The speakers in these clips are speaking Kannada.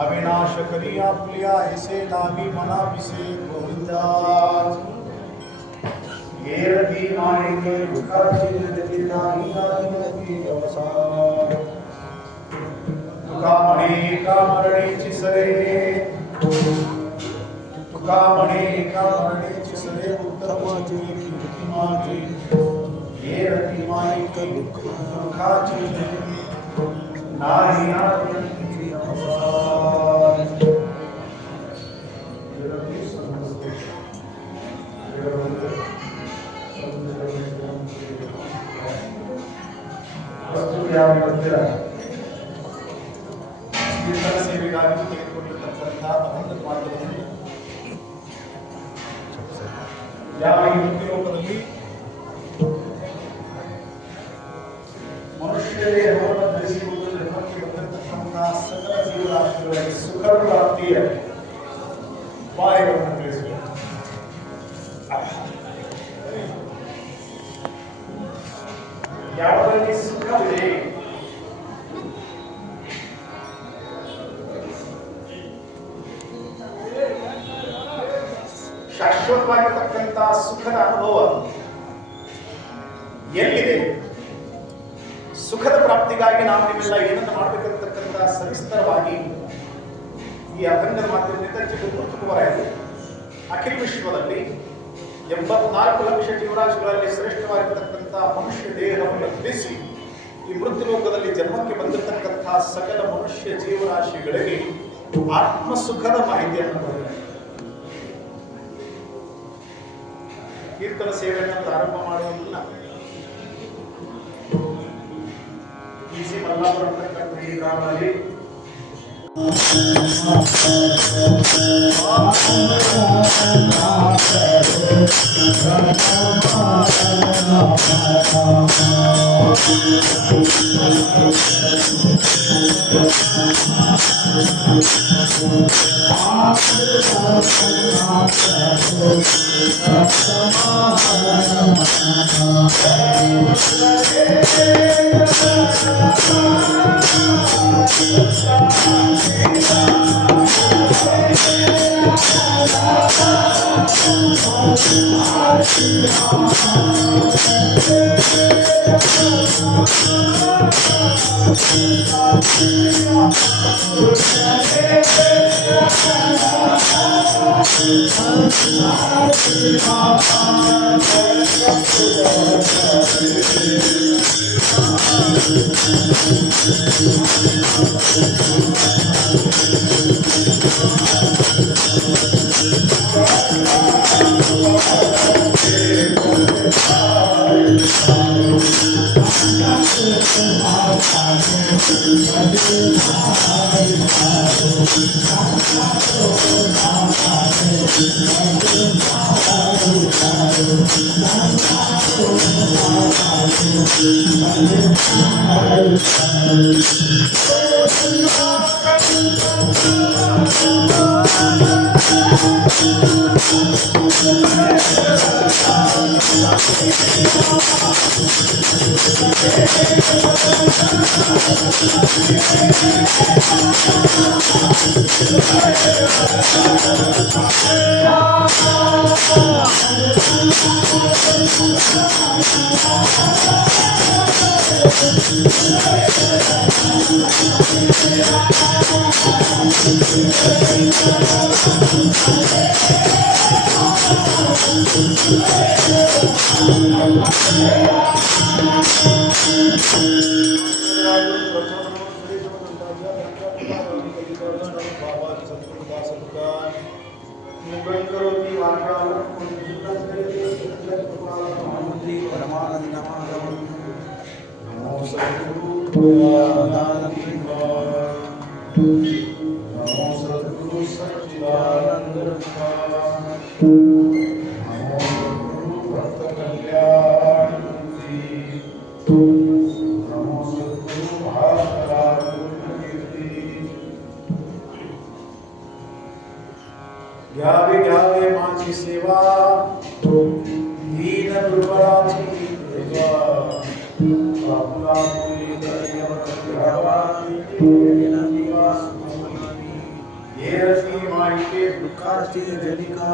अविनाश करी आपल्या ऐसे लाभी मना विसे गोविंदा ये रती माणिके दुःखाची नदी नाही नदी अवसान तुका म्हणे का मरणेची सरे तुका म्हणे का मरणेची सरे उत्तमाची कीर्ती माझी ये रती माणिके दुःखाची नदी नाही नदी अवसान ಶಾಶ್ವತವಾಗಿರತಕ್ಕಂಥ ಸುಖದ ಅನುಭವ ಎಲ್ಲಿದೆ? ಸುಖದ ಪ್ರಾಪ್ತಿಗಾಗಿ ನಾವು ನೀವೆಲ್ಲ ಏನನ್ನು ಮಾಡಬೇಕಂತಕ್ಕಂಥ ಸವಿಸ್ತರವಾಗಿ ಈ ಅಭಂಗದ ಮಾಧ್ಯಮದಿಂದ ಚಿತ್ರವಾಯಿತು. ಅಖಿಲ ವಿಶ್ವದಲ್ಲಿ 84 ಲಕ್ಷ ಜೀವರಾಶಿಗಳಲ್ಲಿ ಶ್ರೇಷ್ಠವಾಗಿರತಕ್ಕಂಥ ಮನುಷ್ಯ ದೇಹವನ್ನು ಧರಿಸಿ ಈ ಮೃತ್ಯು ಲೋಕದಲ್ಲಿ ಜನ್ಮಕ್ಕೆ ಬಂದಿರತಕ್ಕಂಥ ಸಕಲ ಮನುಷ್ಯ ಜೀವರಾಶಿಗಳಿಗೆ ಆತ್ಮಸುಖದ ಮಾಹಿತಿಯನ್ನು ಕೊಡಬೇಕು. ಕೀರ್ತನ ಸೇವೆಯನ್ನು ಪ್ರಾರಂಭ ಮಾಡುವುದಿಲ್ಲ. ಈಸಿ ಮಲ್ಲಾಪುರ ಅಂತಕ್ಕಂಥ ಈ ಗ್ರಾಮದಲ್ಲಿ घ्यावे माझी सेवा दीन दुर्बलाची माहिती दुःखाची जनिका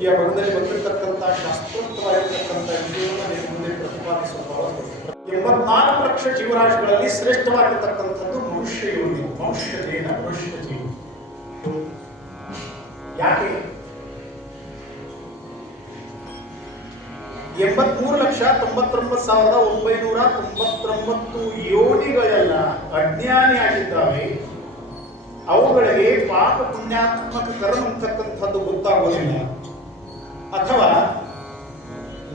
ಈ ಅಭಂಗದಲ್ಲಿ ಬಂದಿರತಕ್ಕಂಥ ಶಾಸ್ತ್ರೋಕ್ತವಾಗಿರತಕ್ಕಂಥ ವಿಷಯವನ್ನು ಮುಂದೆ ಪ್ರತಿಪಾದಿಸುವ 84 ಲಕ್ಷ ಜೀವರಾಶಿಗಳಲ್ಲಿ ಶ್ರೇಷ್ಠವಾಗಿರತಕ್ಕಂಥದ್ದು ಮನುಷ್ಯ ಯೋನಿ, ಮನುಷ್ಯ ದೇಹ, ಮನುಷ್ಯ ಜೀವ. ಯಾಕೆ 83,99,999 ಯೋನಿಗಳೆಲ್ಲ ಅಜ್ಞಾನಿಯಾಗಿದ್ದಾವೆ. ಅವುಗಳಿಗೆ ಪಾಪ ಪುಣ್ಯಾತ್ಮಕ ಕರ್ಮ ಅಂತಕ್ಕಂಥದ್ದು ಗೊತ್ತಾಗೋದಿಲ್ಲ. ಅಥವಾ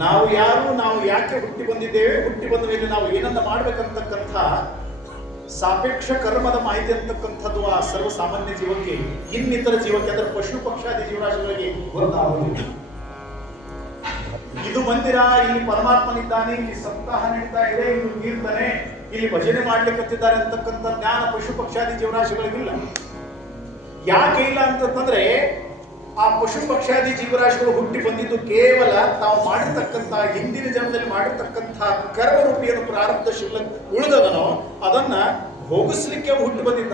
ನಾವು ಯಾರು, ನಾವು ಯಾಕೆ ಹುಟ್ಟಿ ಬಂದಿದ್ದೇವೆ, ಹುಟ್ಟಿ ಬಂದ ಮೇಲೆ ನಾವು ಏನನ್ನ ಮಾಡ್ಬೇಕಂತಕ್ಕಂಥ ಸಾಪೇಕ್ಷ ಕರ್ಮದ ಮಾಹಿತಿ ಅಂತಕ್ಕಂಥದ್ದು ಆ ಸರ್ವಸಾಮಾನ್ಯ ಜೀವಕ್ಕೆ, ಇನ್ನಿತರ ಜೀವಕ್ಕೆ, ಅದರ ಪಶು ಪಕ್ಷಾದಿ ಜೀವರಾಶಿಗಳಿಗೆ ಗೊತ್ತಾಗುವುದಿಲ್ಲ. ಇದು ಮಂದಿರ, ಇಲ್ಲಿ ಪರಮಾತ್ಮನಿದ್ದಾನೆ, ಇಲ್ಲಿ ಸಪ್ತಾಹ ನಡೀತಾ ಇದೆ, ಇಲ್ಲಿ ಕೀರ್ತನೆ, ಇಲ್ಲಿ ಭಜನೆ ಮಾಡ್ಲಿಕ್ಕತ್ತಿದ್ದಾರೆ ಅಂತಕ್ಕಂಥ ಜ್ಞಾನ ಪಶು ಪಕ್ಷಾದಿ ಜೀವರಾಶಿಗಳಿಗಿಲ್ಲ. ಯಾಕೆ ಇಲ್ಲ ಅಂತಂದ್ರೆ ಆ ಪಶು ಪಕ್ಷಾದಿ ಜೀವರಾಶಿಗಳು ಹುಟ್ಟಿ ಬಂದಿದ್ದು ಕೇವಲ ತಾವು ಮಾಡಿರ್ತಕ್ಕಂಥ ಹಿಂದಿನ ಜನ್ಮದಲ್ಲಿ ಮಾಡಿರ್ತಕ್ಕಂಥ ಕರ್ಮರೂಪಿಯನ್ನು ಪ್ರಾರಬ್ಧ ಶಿಲ ಉಳಿದದನೋ ಅದನ್ನ ಭೋಗಿಸ್ಲಿಕ್ಕೆ ಹುಟ್ಟಿ ಬಂದಿದ್ದ.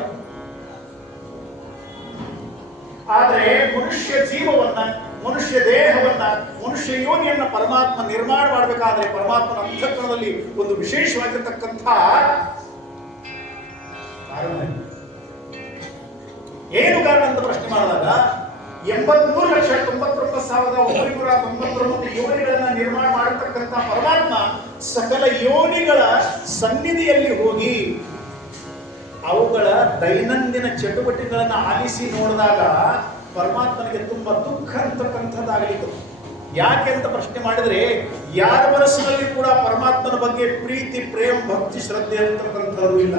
ಆದ್ರೆ ಮನುಷ್ಯ ಜೀವವನ್ನ, ಮನುಷ್ಯ ದೇಹವನ್ನ, ಮನುಷ್ಯ ಯೋನಿಯನ್ನ ಪರಮಾತ್ಮ ನಿರ್ಮಾಣ ಮಾಡಬೇಕಾದ್ರೆ ಪರಮಾತ್ಮನ ಅಂತಃಕರಣದಲ್ಲಿ ಒಂದು ವಿಶೇಷವಾಗಿರ್ತಕ್ಕಂಥ ಕಾರಣ ಏನು ಕಾರಣ ಅಂತ ಪ್ರಶ್ನೆ ಮಾಡಿದಾಗ 83,99,999 ಯೋನಿಗಳನ್ನ ನಿರ್ಮಾಣ ಮಾಡತಕ್ಕಂಥ ಪರಮಾತ್ಮ ಸಕಲ ಯೋನಿಗಳ ಸನ್ನಿಧಿಯಲ್ಲಿ ಹೋಗಿ ಅವುಗಳ ದೈನಂದಿನ ಚಟುವಟಿಕೆಗಳನ್ನ ಆಲಿಸಿ ನೋಡಿದಾಗ ಪರಮಾತ್ಮನಿಗೆ ತುಂಬಾ ದುಃಖ ಅಂತಕ್ಕಂಥದ್ದಾಗಲಿತ್ತು. ಯಾಕೆ ಅಂತ ಪ್ರಶ್ನೆ ಮಾಡಿದ್ರೆ ಯಾರ ಮನಸ್ಸಿನಲ್ಲಿ ಕೂಡ ಪರಮಾತ್ಮನ ಬಗ್ಗೆ ಪ್ರೀತಿ, ಪ್ರೇಮ, ಭಕ್ತಿ, ಶ್ರದ್ಧೆ ಅಂತಕ್ಕಂಥದ್ದು ಇಲ್ಲ.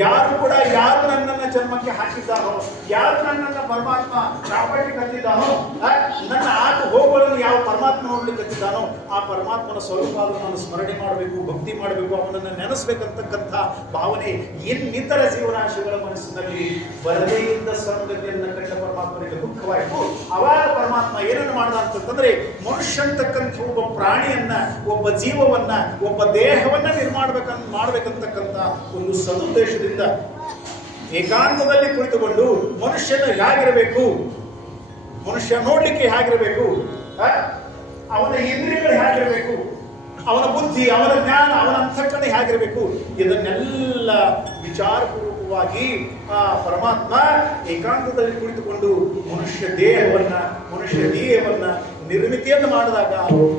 ಯಾರು ಕೂಡ ಯಾರು ನನ್ನನ್ನ ಜನ್ಮಕ್ಕೆ ಹಾಕಿದ್ದಾನೋ, ಯಾರು ನನ್ನನ್ನ ಪರಮಾತ್ಮ ಚಾಪಾಟಿ ಕತ್ತಿದ್ದಾನೋ, ನನ್ನ ಆಟ ಹೋಗುಗಳನ್ನು ಯಾವ ಪರಮಾತ್ಮ ನೋಡ್ಲಿಕ್ಕೆ ಕತ್ತಿದ್ದಾನೋ ಆ ಪರಮಾತ್ಮನ ಸ್ವರೂಪ ನಾನು ಸ್ಮರಣೆ ಮಾಡಬೇಕು, ಭಕ್ತಿ ಮಾಡಬೇಕು, ಅವನನ್ನು ನೆನೆಸ್ಬೇಕಂತಕ್ಕಂಥ ಭಾವನೆ ಇನ್ನಿತರ ಜೀವರಾಶಿಗಳ ಮನಸ್ಸಿನಲ್ಲಿ ಬರದೇ ಇದ್ದ ಸಂಗತಿಯನ್ನ ಕಂಡ ಪರಮಾತ್ಮನಿಗೆ ದುಃಖವಾಯಿತು. ಅವಾಗ ಪರಮಾತ್ಮ ಏನನ್ನು ಮಾಡ್ದ ಅಂತಂದ್ರೆ ಮನುಷ್ಯ ಅಂತಕ್ಕಂಥ ಒಬ್ಬ ಪ್ರಾಣಿಯನ್ನ, ಒಬ್ಬ ಜೀವವನ್ನ, ಒಬ್ಬ ದೇಹವನ್ನ ಮಾಡ್ಬೇಕಂತಕ್ಕಂಥ ಒಂದು ಸದುದ್ದೇಶದಿಂದ ಏಕಾಂತದಲ್ಲಿ ಕುಳಿತುಕೊಂಡು ಮನುಷ್ಯನ ಹೇಗಿರಬೇಕು, ಮನುಷ್ಯ ನೋಡ್ಲಿಕ್ಕೆ ಹೇಗಿರಬೇಕು, ಅವನ ಇಂದ್ರಿಯಗಳು ಹೇಗಿರಬೇಕು, ಅವನ ಬುದ್ಧಿ, ಅವನ ಜ್ಞಾನ, ಅವನ ಅಂತಃಕರಣ ಹೇಗಿರಬೇಕು, ಇದನ್ನೆಲ್ಲ ವಿಚಾರಪೂರ್ವಕವಾಗಿ ಆ ಪರಮಾತ್ಮ ಏಕಾಂತದಲ್ಲಿ ಕುಳಿತುಕೊಂಡು ಮನುಷ್ಯ ದೇಹವನ್ನ, ಮನುಷ್ಯ ದೇಹವನ್ನ ನಿರ್ಮಿತಿಯನ್ನು ಮಾಡಿದಾಗ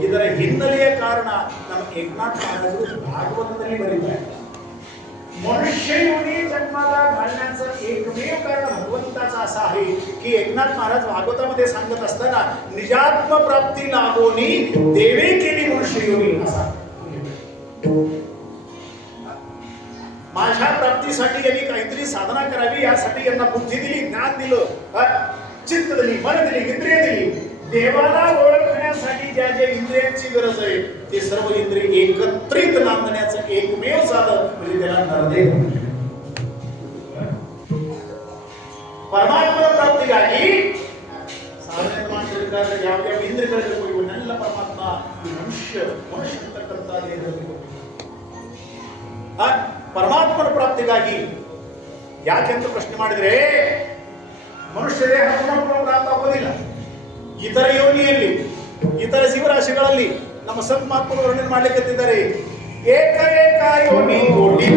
ಇದರ ಹಿನ್ನೆಲೆಯ ಕಾರಣ ನಮ್ಮ ಏಕನಾಥ ಮಹಾರಾಜರು ಭಾಗವತದಲ್ಲಿ ಬರೀತಾರೆ. मनुष्य योनी जन्माला घालण्याचं एकमेव कारण भगवंताचा असा आहे की एकनाथ महाराज भागवतामध्ये सांगत असताना निजात्म प्राप्ती लागोनी देवे केली मनुष्य योनी असा. माझ्या प्राप्तीसाठी यांनी काहीतरी साधना करावी, यासाठी यांना बुद्धी दिली, ज्ञान दिलं, चित्त दिली, मन दिली, इंद्रिय दिली. देवाला ओळखण्यासाठी ज्या ज्या इंद्रियांची गरज आहे ते सर्व इंद्रिय एकत्रित नांदण्याचं एकमेव साधन म्हणजे त्याला नरदेव. ಪರಮಾತ್ಮನ ಪ್ರಾಪ್ತಿಗಾಗಿ ಸಾಧನೆ ಮಾಡಬೇಕಾದ್ರೆ ಯಾವ ಯಾವ ಇಂದ್ರಿಯಗಳಿಗೂ ಇವನ್ನೆಲ್ಲ ಪರಮಾತ್ಮ ಮನುಷ್ಯ ಅಂತಕ್ಕಂಥ ದೇಹದಲ್ಲಿ ಪರಮಾತ್ಮನ ಪ್ರಾಪ್ತಿಗಾಗಿ ಯಾಕೆಂತ ಪ್ರಶ್ನೆ ಮಾಡಿದ್ರೆ ಮನುಷ್ಯ ದೇಹ ಪ್ರಾಪ್ತ ಆಗೋದಿಲ್ಲ. ಇತರ ಯೋನಿಯಲ್ಲಿ, ಇತರ ಜೀವರಾಶಿಗಳಲ್ಲಿ ನಮ್ಮ ಸನ್ಮಾತ್ಮರು ವರ್ಣನೆ ಮಾಡಲಿಕ್ಕಿದ್ದಾರೆ. ಏಕ ಏಕ ಯೋನಿ ಕೋಟಿ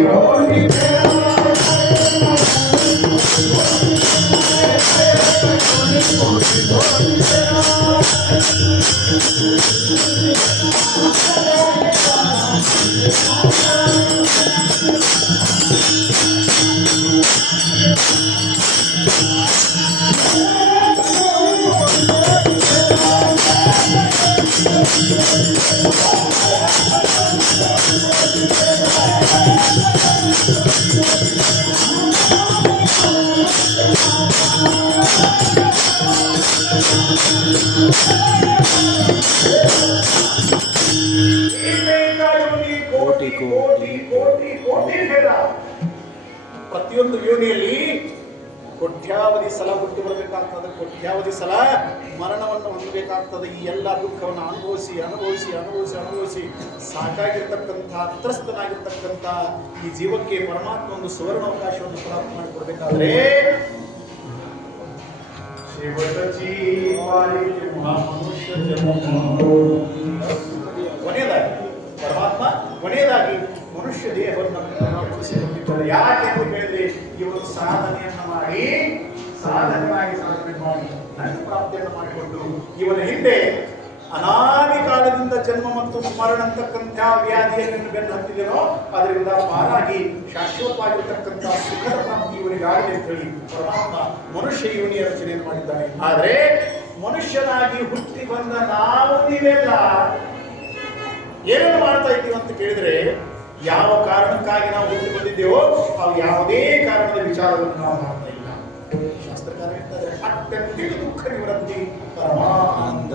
ಪ್ರತಿಯೊಂದು ಯೋನಿಯಲ್ಲಿ ಕೋಟ್ಯಾವಧಿ ಸಲ ಹುಟ್ಟಿ ಬರಬೇಕಾಗ್ತದೆ, ಕೋಟ್ಯಾವಧಿ ಸಲ ಮರಣವನ್ನು ಹೊಂದಬೇಕಾಗ್ತದೆ. ಈ ಎಲ್ಲ ದುಃಖವನ್ನು ಅನುಭವಿಸಿ ಅನುಭವಿಸಿ ಅನುಭವಿಸಿ ಅನುಭವಿಸಿ ಸಾಕಾಗಿರ್ತಕ್ಕಂಥ ತ್ರಸ್ತನಾಗಿರ್ತಕ್ಕಂಥ ಈ ಜೀವಕ್ಕೆ ಪರಮಾತ್ಮ ಒಂದು ಸುವರ್ಣ ಅವಕಾಶವನ್ನು ಪ್ರಾಪ್ತ ಮಾಡಿಕೊಡ್ಬೇಕಾದ್ರೆ ಪರಮಾತ್ಮ ಕೊನೆಯದಾಗಿ ಮನುಷ್ಯ ದೇಹವನ್ನು ಯಾಕೆ ಅಂತ ಹೇಳಿದ್ರೆ ಇವರು ಸಾಧನೆಯನ್ನ ಮಾಡಿ ಸಾಧಕನಾಗಿ ಸಾಧನೆ ಮಾಡಿ ನನ್ನ ಪ್ರಾಪ್ತಿಯನ್ನು ಮಾಡಿಕೊಂಡು ಇವನ ಹಿಂದೆ ಅನಾದಿ ಕಾಲದಿಂದ ಜನ್ಮ ಮತ್ತು ಮರಣ ಅಂತಕ್ಕಂಥ ವ್ಯಾಧಿಯನ್ನು ಬೆನ್ನು ಹತ್ತಿದೆನೋ ಅದರಿಂದ ಪಾರಾಗಿ ಶಾಶ್ವತವಾಗಿರ್ತಕ್ಕಂಥ ಸುಖದ ಪ್ರಾಪ್ತಿ ಇವನಿಗಾಗಲಿ ಅಂತ ಹೇಳಿ ಪರಮಾತ್ಮ ಮನುಷ್ಯ ಯೋನಿಯ ರಚನೆಯನ್ನು ಮಾಡಿದ್ದಾನೆ. ಆದರೆ ಮನುಷ್ಯನಾಗಿ ಹುಟ್ಟಿ ಬಂದ ನಾವು ನೀವೆಲ್ಲ ಏನನ್ನು ಮಾಡ್ತಾ ಇದ್ದೀವಿ ಅಂತ ಕೇಳಿದ್ರೆ ಯಾವ ಕಾರಣಕ್ಕಾಗಿ ನಾವು ಹುಟ್ಟಿ ಬಂದಿದ್ದೇವೋ ಅವು ಯಾವುದೇ ಕಾರಣದ ವಿಚಾರವನ್ನು ನಾವು ಮಾಡ್ತಾ ಇಲ್ಲ. ಶಾಸ್ತ್ರಕಾರ ಹೇಳ್ತಾರೆ ಅತ್ಯಂತಿಕ ದುಃಖ ನಿವೃತ್ತಿ ಪರಮಾನಂದ.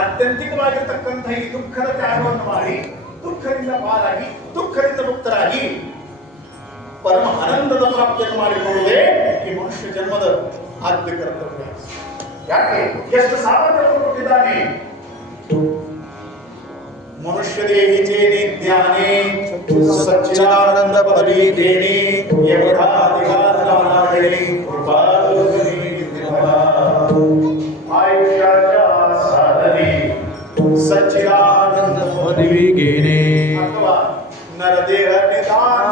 ಅತ್ಯಂತಿಕವಾಗಿರ್ತಕ್ಕಂಥ ಈ ದುಃಖದ ತ್ಯಾಗವನ್ನು ಮಾಡಿ ದುಃಖದಿಂದ ಪಾರಾಗಿ ದುಃಖದಿಂದ ಮುಕ್ತರಾಗಿ ಪರಮ ಆನಂದದ ಪ್ರಾಪ್ತಿಯನ್ನು ಮಾಡಿಕೊಳ್ಳುವುದೇ ಈ ಮನುಷ್ಯ ಜನ್ಮದ ಆದ್ಯ ಕರ್ತವ್ಯ. ಯಾಕೆ ಎಷ್ಟು ಸಾಮರ್ಥ್ಯ ಕೊಟ್ಟಿದ್ದಾನೆ. ಮನುಷ್ಯ ದೇಹಿ ಚೇನಿ ಧ್ಯಾನೇ ಸಚ್ಚಿದಾನಂದ ಪರಿದೇನಿ ಯಮಧಾಧಿಕಾರನಾಗಲಿ ಕೃಪಾಲೋಕನಿ ನಿರ್ಮಲ ಆಯುಷ್ಯ ಸಾಧನೆ ಸಚ್ಚಿದಾನಂದ ಪರಿಗೇನೆ ಅಥವಾ ನರದೇಹ ನಿಧಾನ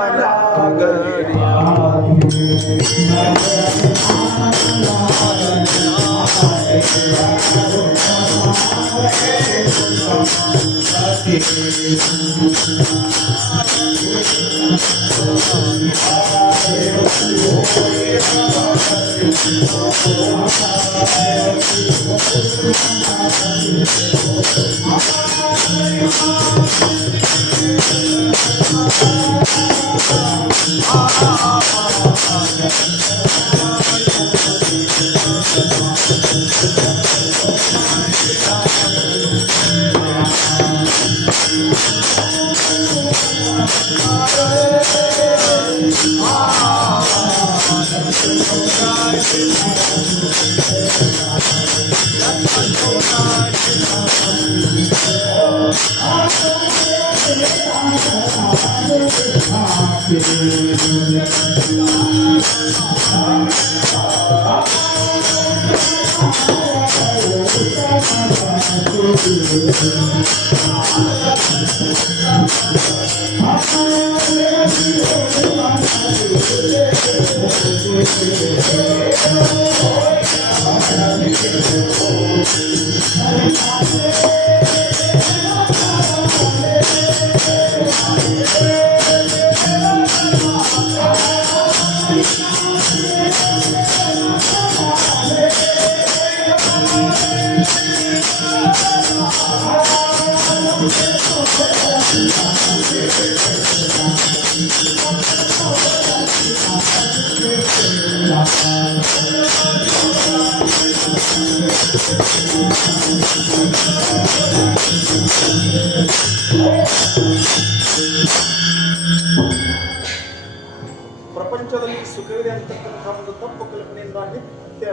ಪ್ರಪಂಚದಲ್ಲಿ ಸುಖವಿದೆ ಅಂತಕ್ಕಂಥ ಒಂದು ತಪ್ಪು ಕಲ್ಪನೆಯಿಂದ ನಿತ್ಯ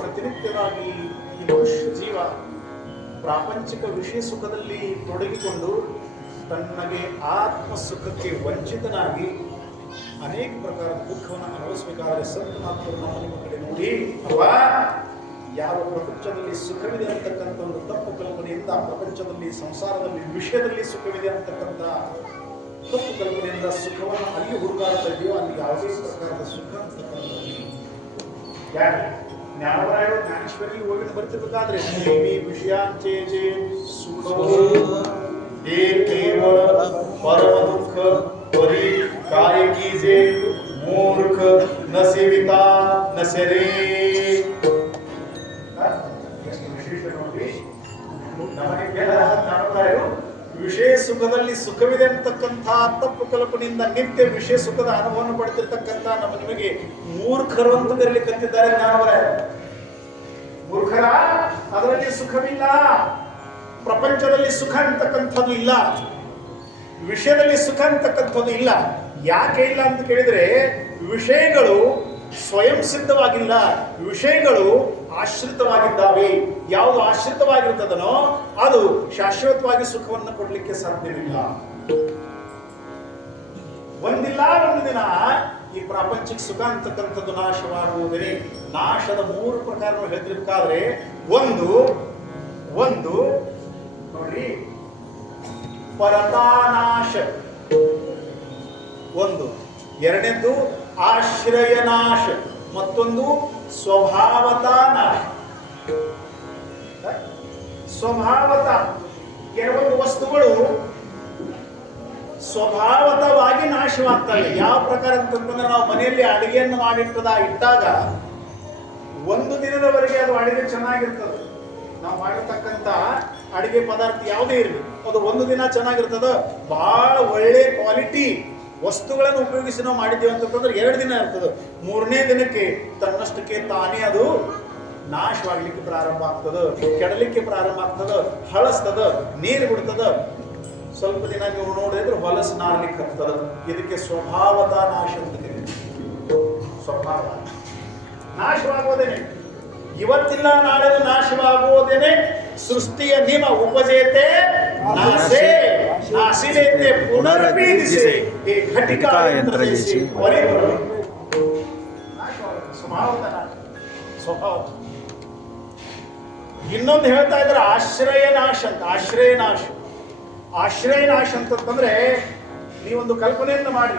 ಪ್ರತಿನಿತ್ಯವಾಗಿ ಈ ಮನುಷ್ಯ ಜೀವ ಪ್ರಾಪಂಚಿಕ ವಿಷಯ ಸುಖದಲ್ಲಿ ತೊಡಗಿಕೊಂಡು ತನ್ನಗೆ ಆತ್ಮ ಸುಖಕ್ಕೆ ವಂಚಿತನಾಗಿ ಅನೇಕ ಪ್ರಕಾರದ ದುಃಖವನ್ನು ಅನುಭವಿಸಬೇಕಾದರೆ ಸಂತ ಮಾತುಗಳು ನಮ್ಮ ನಿಮ್ಮ ಕಡೆ ನೋಡಿ ಅಲ್ವಾ, ಯಾವ ಪ್ರಪಂಚದಲ್ಲಿ ಸುಖವಿದೆ ಅಂತಕ್ಕಂಥ ಒಂದು ತಪ್ಪು ಕಲ್ಪನೆಯಿಂದ ಪ್ರಪಂಚದಲ್ಲಿ ಸಂಸಾರದಲ್ಲಿ ವಿಷಯದಲ್ಲಿ ಸುಖವಿದೆ ಅಂತಕ್ಕಂಥ ತಪ್ಪು ಕಲ್ಪನೆಯಿಂದ ಸುಖವನ್ನು ಅಲ್ಲಿ ಹುಡುಕಾಡ್ತಾ ಇದೆಯೋ ಅಲ್ಲಿ ಯಾವುದೇ ಪ್ರಕಾರದ ಸುಖ ಅಂತಕ್ಕಂಥದ್ದು ಯಾಕೆ ಜ್ಞಾನವರಾಯರು ಜ್ಞಾನೇಶ್ವರಿ ಹೋಗಿ ಬರ್ತಿರ್ಬೇಕಾದ್ರೆ ವಿಷಯಾಂಚೇಜೆ ಸುಖ ಕೇವಲ ಪರಮ ದುಃಖ ಪರಿ काय कीजे मूर्ख न सेविता न सेरे ವಿಷಯ ಸುಖದಲ್ಲಿ ಸುಖವಿದೆ ಅಂತಕ್ಕಂಥ ತಪ್ಪು ಕಲ್ಪನೆಯಿಂದ ನಿತ್ಯ ವಿಷಯ ಸುಖದ ಅನುಭವವನ್ನು ಪಡೆದಿರ್ತಕ್ಕಂಥ ನಮ್ಮ ನಿಮಗೆ ಮೂರ್ಖರು ಅಂತ ಕರೀಲಿಕ್ಕಂತಿದ್ದಾರೆ ಜ್ಞಾನವರಾಯರು. ಮೂರ್ಖರ ಅದರಲ್ಲಿ ಸುಖವಿಲ್ಲ, ಪ್ರಪಂಚದಲ್ಲಿ ಸುಖ ಅಂತಕ್ಕಂಥದ್ದು ಇಲ್ಲ, ವಿಷಯದಲ್ಲಿ ಸುಖ ಅಂತಕ್ಕಂಥದ್ದು ಇಲ್ಲ. ಯಾಕೆ ಇಲ್ಲ ಅಂತ ಕೇಳಿದ್ರೆ ವಿಷಯಗಳು ಸ್ವಯಂ ಸಿದ್ಧವಾಗಿಲ್ಲ, ವಿಷಯಗಳು ಆಶ್ರಿತವಾಗಿದ್ದಾವೆ. ಯಾವುದು ಆಶ್ರಿತವಾಗಿರ್ತದನೋ ಅದು ಶಾಶ್ವತವಾಗಿ ಸುಖವನ್ನು ಕೊಡ್ಲಿಕ್ಕೆ ಸಾಧ್ಯವಿಲ್ಲ. ಒಂದಿಲ್ಲ ಒಂದು ದಿನ ಈ ಪ್ರಾಪಂಚಿಕ ಸುಖ ಅಂತಕ್ಕಂಥದ್ದು ನಾಶವಾಗುವುದೇ. ನಾಶದ ಮೂರು ಪ್ರಕಾರಗಳು ಹೇಳ್ತಿರ್ಬೇಕಾದ್ರೆ ಒಂದು ಒಂದು ನೋಡಿ ಪರತಾನಾಶ, ಒಂದು ಎರಡನೇದು ಆಶ್ರಯ ನಾಶ, ಮತ್ತೊಂದು ಸ್ವಭಾವತಾ ನಾಶ. ಸ್ವಭಾವತ ಕೆಲವೊಂದು ವಸ್ತುಗಳು ಸ್ವಭಾವತವಾಗಿ ನಾಶವಾಗ್ತವೆ. ಯಾವ ಪ್ರಕಾರ ಅಂತಂದ್ರೆ ನಾವು ಮನೆಯಲ್ಲಿ ಅಡಿಗೆಯನ್ನು ಇಟ್ಟಾಗ ಒಂದು ದಿನದವರೆಗೆ ಅದು ಅಡಿಗೆ ಚೆನ್ನಾಗಿರ್ತದೆ. ನಾವು ಮಾಡಿರ್ತಕ್ಕಂಥ ಅಡಿಗೆ ಪದಾರ್ಥ ಯಾವುದೇ ಇರಲಿ ಅದು ಒಂದು ದಿನ ಚೆನ್ನಾಗಿರ್ತದ. ಬಹಳ ಒಳ್ಳೆ ಕ್ವಾಲಿಟಿ ವಸ್ತುಗಳನ್ನು ಉಪಯೋಗಿಸಿ ನಾವು ಮಾಡಿದ್ದೇವೆ ಅಂತಂದ್ರೆ 2 ದಿನ ಇರ್ತದೆ. 3ನೇ ದಿನಕ್ಕೆ ತನ್ನಷ್ಟಕ್ಕೆ ತಾನೇ ಅದು ನಾಶವಾಗ್ಲಿಕ್ಕೆ ಪ್ರಾರಂಭ ಆಗ್ತದ, ಕೆಡಲಿಕ್ಕೆ ಪ್ರಾರಂಭ ಆಗ್ತದ, ಹಳಸ್ತದ, ನೀರು ಬಿಡ್ತದ. ಸ್ವಲ್ಪ ದಿನ ನೀವು ನೋಡಿದ್ರೆ ಹೊಲಸು ನಾರ್ಲಿಕ್ಕೆ ಆಗ್ತದ. ಇದಕ್ಕೆ ಸ್ವಭಾವದ ನಾಶ ಅಂತ ಕರೀತೀವಿ. ಸ್ವಭಾವ ನಾಶವಾಗುವುದೇನೆ. ಇವತ್ತಿಲ್ಲ ನಾಳೆ ನಾಶವಾಗುವುದೇನೆ. ಸೃಷ್ಟಿಯ ನಿಮ ಉಪಜೇತೆ ನಾಸೆ ನಾಸಿಲೇತೆ ಪುನರ್ಬೀದಿಸೆ ಈ ಘಟಿಕಾ ಯಂತ್ರ ಜೇಸಿ ಹೊರೆ ಬರಬೇಕು. ಸ್ವಭಾವ. ಇನ್ನೊಂದು ಹೇಳ್ತಾ ಇದ್ರೆ ಆಶ್ರಯ ನಾಶ ಅಂತ. ಆಶ್ರಯ ನಾಶ ಅಂತಂದ್ರೆ ನೀವೊಂದು ಕಲ್ಪನೆಯನ್ನು ಮಾಡಿ.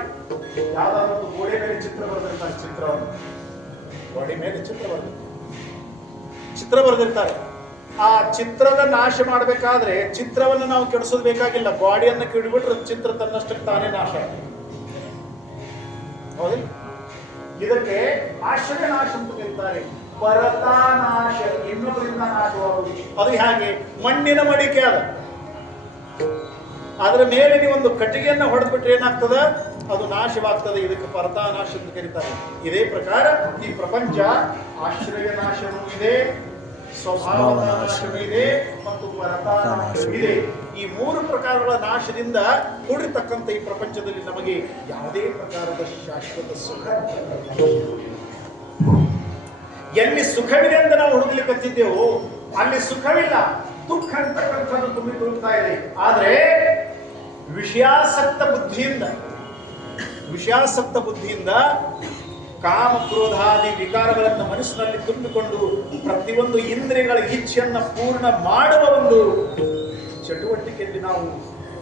ಯಾವ್ದಾದ್ರು ಒಂದು ಗೋಡೆ ಮೇಲೆ ಚಿತ್ರ ಬರೆದಿರ್ತಾರೆ. ಚಿತ್ರವನ್ನು ಗೋಡೆ ಮೇಲೆ ಚಿತ್ರ ಬರೆದಿರ್ತಾರೆ. ಆ ಚಿತ್ರದ ನಾಶ ಮಾಡಬೇಕಾದ್ರೆ ಚಿತ್ರವನ್ನು ನಾವು ಕೆಡಿಸೋದು ಬೇಕಾಗಿಲ್ಲ. ಗಾಡಿಯನ್ನು ಕಿಡಿಬಿಟ್ರೆ ಚಿತ್ರ ತನ್ನಷ್ಟಕ್ಕೆ ತಾನೇ ನಾಶ. ಹೌದಿಲ್ಲ? ಇದಕ್ಕೆ ಆಶ್ರಯ ನಾಶ ಅಂತ ಕರೀತಾರೆ. ಪರತಾನಾಶ, ಇನ್ನೊಬ್ಬರಿಂದ ನಾಶವಾಗುವುದು. ಅದು ಹೇಗೆ? ಮಣ್ಣಿನ ಮಡಿಕೆ ಅದ, ಅದರ ಮೇಲೆ ನೀವೊಂದು ಕಟ್ಟಿಗೆಯನ್ನು ಹೊಡೆದ್ಬಿಟ್ರೆ ಏನಾಗ್ತದ? ಅದು ನಾಶವಾಗ್ತದೆ. ಇದಕ್ಕೆ ಪರತಾನಾಶ ಅಂತ ಕರೀತಾರೆ. ಇದೇ ಪ್ರಕಾರ ಈ ಪ್ರಪಂಚ ಆಶ್ರಯ ನಾಶನೂ ಇದೆ, ಸ್ವಭಾವದ ನಾಶವೂ ಇದೆ ಮತ್ತು ಪರತಾನಾಶವೂ ಇದೆ. ಈ ಮೂರು ಪ್ರಕಾರಗಳ ನಾಶದಿಂದ ಕೂಡಿರ್ತಕ್ಕಂಥ ಈ ಪ್ರಪಂಚದಲ್ಲಿ ನಮಗೆ ಯಾವುದೇ ಪ್ರಕಾರದ ಶಾಶ್ವತ ಸುಖ. ಎಲ್ಲಿ ಸುಖವಿದೆ ಅಂತ ನಾವು ಹುಡುಕ್ಲಿಕ್ಕತ್ತಿದ್ದೆವು, ಅಲ್ಲಿ ಸುಖವಿಲ್ಲ. ದುಃಖ ಅಂತಕ್ಕಂಥದ್ದು ತುಂಬಿ ತುಳುಕ್ತಾ ಇದೆ. ಆದ್ರೆ ವಿಷಯಾಸಕ್ತ ಬುದ್ಧಿಯಿಂದ ಕಾಮ ಕ್ರೋಧಾದಿ ವಿಕಾರಗಳನ್ನು ಮನಸ್ಸಿನಲ್ಲಿ ತುಂಬಿಕೊಂಡು ಪ್ರತಿಯೊಂದು ಇಂದ್ರಿಯಗಳ ಇಚ್ಛೆಯನ್ನ ಪೂರ್ಣ ಮಾಡುವ ಒಂದು ಚಟುವಟಿಕೆಯಲ್ಲಿ ನಾವು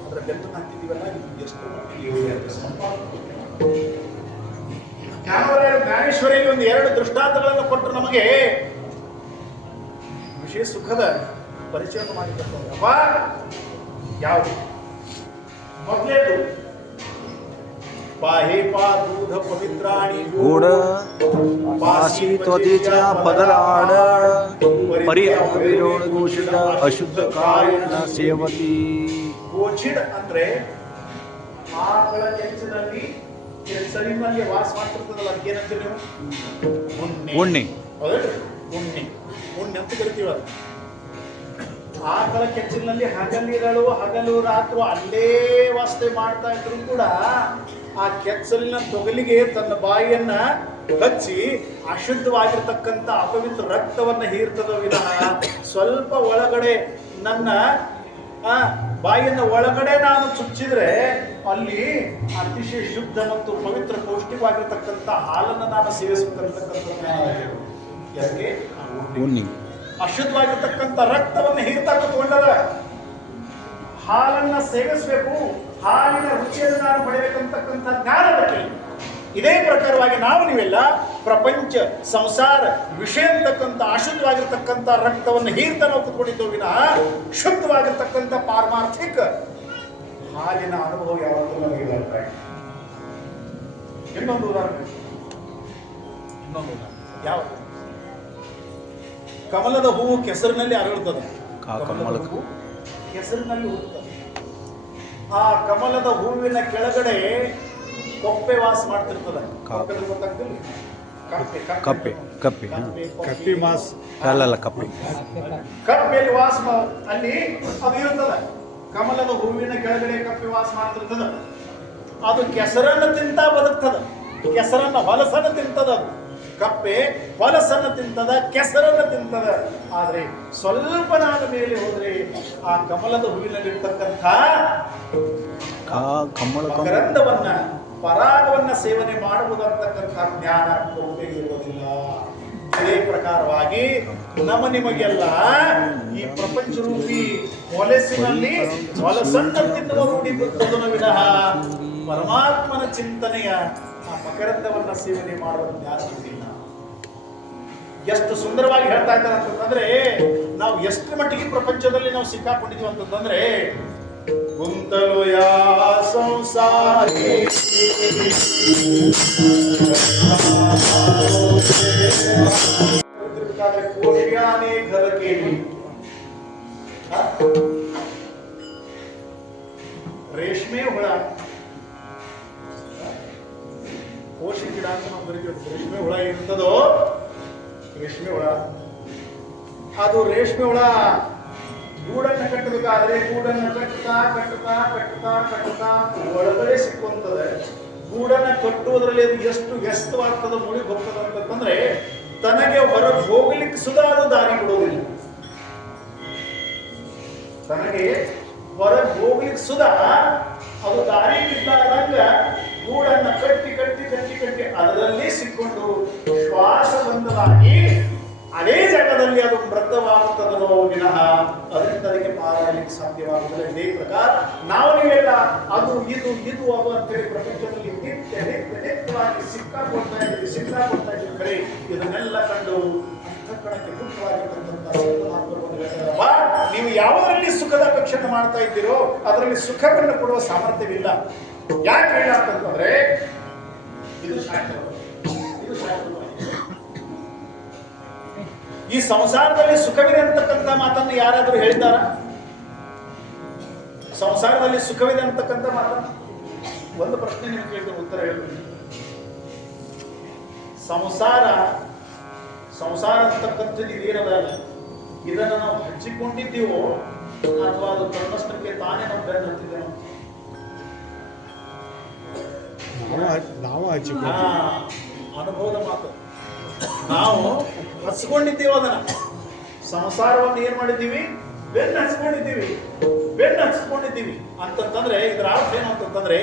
ಅದರ ಬೆನ್ನು ಹಾಕಿದ್ದೀವಲ್ಲ, ಎಷ್ಟು ಜ್ಞಾನೇಶ್ವರಿಗೆ ಒಂದು 2 ದೃಷ್ಟಾಂತಗಳನ್ನು ಕೊಟ್ಟರು ನಮಗೆ ವಿಷಯ ಸುಖದ ಪರಿಚಯವನ್ನು ಮಾಡಿಕೊಟ್ಟಪ್ಪ. ಯಾವುದು? ಮೊದಲೇದು ಪಾಹಿ ಪಾ ದೂಧ ಪವಿತ್ರಾಣಿ ಗೂಢ ಪಾಸಿ ತ್ವದಿಚ ಪದರಾಡ ಪರಿವಿರೋಣ ಗೋಷಿಡ ಅಶುದ್ಧ ಕಾಯನ ಸೇವತಿ. ಗೋಚಿಡ್ ಅಂದ್ರೆ ಆಕಳ ಕೆಚ್ಚಲಿನಲ್ಲಿ ವಾಸ ಮಾಡ್ತಿರ್ತದಲ್ಲ, ಅದಕ್ಕೆ ಏನಂತೀವಿ ನೀವು? ಉಣ್ಣೆ. ಉಣ್ಣೆ ಅಂತ ಕರಿತೀವ. ಆಕಳ ಕೆಚ್ಚಲಿನಲ್ಲಿ ಹಗಲು ರಾತ್ರಿ ಅಲ್ಲೇ ವಾಸನೆ ಮಾಡ್ತಾ ಇದ್ರು ಕೂಡ ಆ ಕೆಚ್ಚಲಿನ ತೊಗಲಿಗೆ ತನ್ನ ಬಾಯಿಯನ್ನ ಹಚ್ಚಿ ಅಶುದ್ಧವಾಗಿರ್ತಕ್ಕಂಥ ಅಪವಿತ್ರ ರಕ್ತವನ್ನ ಹೀರ್ತದ ವಿನಃ ಸ್ವಲ್ಪ ಒಳಗಡೆ ನನ್ನ ಬಾಯಿಯನ್ನ ಒಳಗಡೆ ನಾನು ಚುಚ್ಚಿದ್ರೆ ಅಲ್ಲಿ ಅತಿಶಯ ಶುದ್ಧ ಮತ್ತು ಪವಿತ್ರ ಪೌಷ್ಟಿಕವಾಗಿರ್ತಕ್ಕಂಥ ಹಾಲನ್ನು ನಾನು ಸೇವಿಸಬೇಕಂತಕ್ಕಂಥ. ಯಾಕೆ? ಅಶುದ್ಧವಾಗಿರ್ತಕ್ಕಂಥ ರಕ್ತವನ್ನು ಹೀರ್ತಾ ಕೂತ್ಕೊಂಡದ. ಹಾಲನ್ನ ಸೇವಿಸಬೇಕು, ಹಾಲಿನ ರುಚಿಯನ್ನು ನಾನು ಪಡೆಯಬೇಕಂತಕ್ಕಂಥ ಜ್ಞಾನ ಬೇಕಿಲ್ಲ. ಇದೇ ಪ್ರಕಾರವಾಗಿ ನೀವೆಲ್ಲ ಪ್ರಪಂಚ ಸಂಸಾರ ವಿಷಯ ಅಂತಕ್ಕಂಥ ಅಶುದ್ಧವಾಗಿರ್ತಕ್ಕಂಥ ರಕ್ತವನ್ನು ಹೀರ್ತಾ ನಾವು ಕೂತ್ಕೊಂಡಿದ್ದೇವೆ ವಿನಃ ಶುದ್ಧವಾಗಿರ್ತಕ್ಕಂಥ ಪಾರಮಾರ್ಥಿಕ ಹಾಲಿನ ಅನುಭವ ಯಾವತ್ತೂ ನಮಗಿಲ್ಲ. ಇನ್ನೊಂದು ಉದಾಹರಣೆ ಯಾವುದು? ಕಮಲದ ಹೂವು ಕೆಸರಿನಲ್ಲಿ ಅರಳುತ್ತದೆ. ಕೆಸರಿನಲ್ಲಿ ಹುಟ್ಟುತ್ತದೆ. ಆ ಕಮಲದ ಹೂವಿನ ಕೆಳಗಡೆ ಕೊಪ್ಪೆ ವಾಸ ಮಾಡ್ತಿರ್ತದೆ. ಕಪ್ಪೆಯಲ್ಲಿ ವಾಸ ಅಲ್ಲಿ ಅದು ಇರ್ತದೆ. ಕಮಲದ ಹೂವಿನ ಕೆಳಗಡೆ ಕಪ್ಪೆ ವಾಸ ಮಾಡ್ತಿರ್ತದ. ಅದು ಕೆಸರನ್ನು ತಿಂತ ಬದುಕ್ತದ. ಕೆಸರನ್ನ ಹೊಲಸನ್ನು ತಿಂತದ. ಅದು ಕಪ್ಪೆ ಹೊಲಸನ್ನು ತಿಂತದ, ಕೆಸರನ್ನು ತಿಂತದ. ಆದ್ರೆ ಸ್ವಲ್ಪ ನಾದ ಮೇಲೆ ಹೋದ್ರೆ ಆ ಕಮಲದ ಹೂವಿನಲ್ಲಿರ್ತಕ್ಕಂಥ ಮಕರಂದವನ್ನ ಪರಾಗವನ್ನ ಸೇವನೆ ಮಾಡುವುದಂತಕ್ಕಂಥ ಜ್ಞಾನ ಕೊಪ್ಪೆಗೆ ಇರುವುದಿಲ್ಲ. ಇದೇ ಪ್ರಕಾರವಾಗಿ ನಿಮಗೆಲ್ಲ ಈ ಪ್ರಪಂಚ ರೂಪಿ ಹೊಲಸಿನಲ್ಲಿ ಹೊಲಸನ್ನ ತಿನ್ನುವ ರೂಢಿ ಬರುತ್ತದನ್ನು ವಿನಃ ಪರಮಾತ್ಮನ ಚಿಂತನೆಯ ಆ ಮಕರಂದವನ್ನ ಸೇವನೆ ಮಾಡುವ ಜ್ಞಾನ ಇಲ್ಲ. ಎಷ್ಟು ಸುಂದರವಾಗಿ ಹೇಳ್ತಾ ಇದ್ದಾರೆ ಅಂತಂದ್ರೆ, ನಾವು ಎಷ್ಟು ಮಟ್ಟಿಗೆ ಪ್ರಪಂಚದಲ್ಲಿ ನಾವು ಸಿಕ್ಕಾಕೊಂಡಿದೀವಿ ಅಂತಂದ್ರೆ, ಕುಂತಲು ಯಾ ಸಂಸಾರಿ ಕೋಶಿಯಾನೆ ಘರ ಕೇಳಿ ರೇಷ್ಮೆ ಹುಳ, ಕೋಶಿ ಗಿಡ ಅಂತ ನಾವು ಬರೀತೀವಿ. ರೇಷ್ಮೆ ಹುಳ ಇರ್ತದೋ, ರೇಷ್ಮೆ ಹುಳ, ಅದು ರೇಷ್ಮೆ ಹುಳ ಗೂಡನ್ನು ಕಟ್ಟಬೇಕಾದ್ರೆ ಗೂಡನ್ನು ಕಟ್ಟುತ್ತಾ ಒಳಗಡೆ ಸಿಕ್ಕುವಂತದೆ. ಗೂಡನ್ನು ಕಟ್ಟುವುದರಲ್ಲಿ ಅದು ಎಷ್ಟು ವ್ಯಸ್ತವಾಗ್ತದೆ, ಮುಳುಗಿ ಹೋಗ್ತದೆ ಅಂತಂದ್ರೆ ತನಗೆ ಹೊರಗೆ ಹೋಗ್ಲಿಕ್ಕೆ ಸುಧಾ ಅದು ದಾರಿ ಬಿಡುವುದಿಲ್ಲ. ತನಗೆ ಹೊರಗೆ ಹೋಗ್ಲಿಕ್ಕೆ ಸುಧಾ ಅದು ದಾರಿ ಬಿದ್ದಾದಂಗ ಗೂಡನ್ನ ಕಟ್ಟಿ ಕಟ್ಟಿ ಕಟ್ಟಿ ಕಟ್ಟಿ ಅದರಲ್ಲಿ ಸಿಕ್ಕೊಂಡು ಶ್ವಾಸಬಂಧವಾಗಿ ಅದೇ ಜಾಗದಲ್ಲಿ ಅದು ಮೃತವಾಗುತ್ತದೋ ವಿನಃ ಅದರಿಂದ ಅದಕ್ಕೆ ಪಾರಾಗಲಿಕ್ಕೆ ಸಾಧ್ಯವಾಗುತ್ತದೆ. ಇದೇ ಪ್ರಕಾರ ನಾವು ನೀವೆಲ್ಲ ಅದು ಇದು ಇದು ಅದು ಅಂತೇಳಿ ಪ್ರಪಂಚದಲ್ಲಿ ನಿತ್ಯವಾಗಿ ಸಿಕ್ಕಾಕೊಡ್ತಾ ಇದ್ದೀವಿ ಬರೀ ಇದನ್ನೆಲ್ಲ ಕಂಡು ಅಂತಃಕರಣಕ್ಕೆ ಮುಖ್ಯವಾಗಿರ್ತಕ್ಕಂಥ ನೀವು ಯಾವುದರಲ್ಲಿ ಸುಖದ ಅಪೇಕ್ಷೆ ಮಾಡ್ತಾ ಇದ್ದೀರೋ ಅದರಲ್ಲಿ ಸುಖವನ್ನು ಕೊಡುವ ಸಾಮರ್ಥ್ಯವಿಲ್ಲ. ಯಾಕೆ ಇಲ್ಲ ಅಂತಂದ್ರೆ ಇದು ಶಾಸ್ತ್ರ. ಈ ಸಂಸಾರದಲ್ಲಿ ಸುಖವಿದೆ ಅಂತಕ್ಕಂಥ ಮಾತನ್ನು ಯಾರಾದರೂ ಹೇಳಿದ್ದಾರ? ಸಂಸಾರದಲ್ಲಿ ಸುಖವಿದೆ ಅಂತಕ್ಕಂಥ ಮಾತನ್ನು ಒಂದು ಪ್ರಶ್ನೆ ನೀವು ಕೇಳಿದ್ರೆ ಉತ್ತರ ಹೇಳ್ತೀನಿ. ಸಂಸಾರ ಅಂತಕ್ಕಂಥದ್ದು ಇದೇನದಲ್ಲ, ಇದನ್ನು ನಾವು ಹಚ್ಚಿಕೊಂಡಿದ್ದೀವೋ ಅಥವಾ ಅದು ತನ್ನಷ್ಟಕ್ಕೆ ತಾನೇ ನಾವು ಬೆನ್ನು ಹತ್ತಿದ್ದೇವೆ. ಅನುಭವದ ಮಾತು. ನಾವು ಹಚ್ಕೊಂಡಿದ್ದೀವಿ ಅದನ್ನ, ಸಂಸಾರವನ್ನು ಏನ್ ಮಾಡಿದ್ದೀವಿ? ಬೆನ್ನು ಹಚ್ಕೊಂಡಿದ್ದೀವಿ ಅಂತಂದ್ರೆ ಇದರ ಅರ್ಥ ಏನು ಅಂತಂದ್ರೆ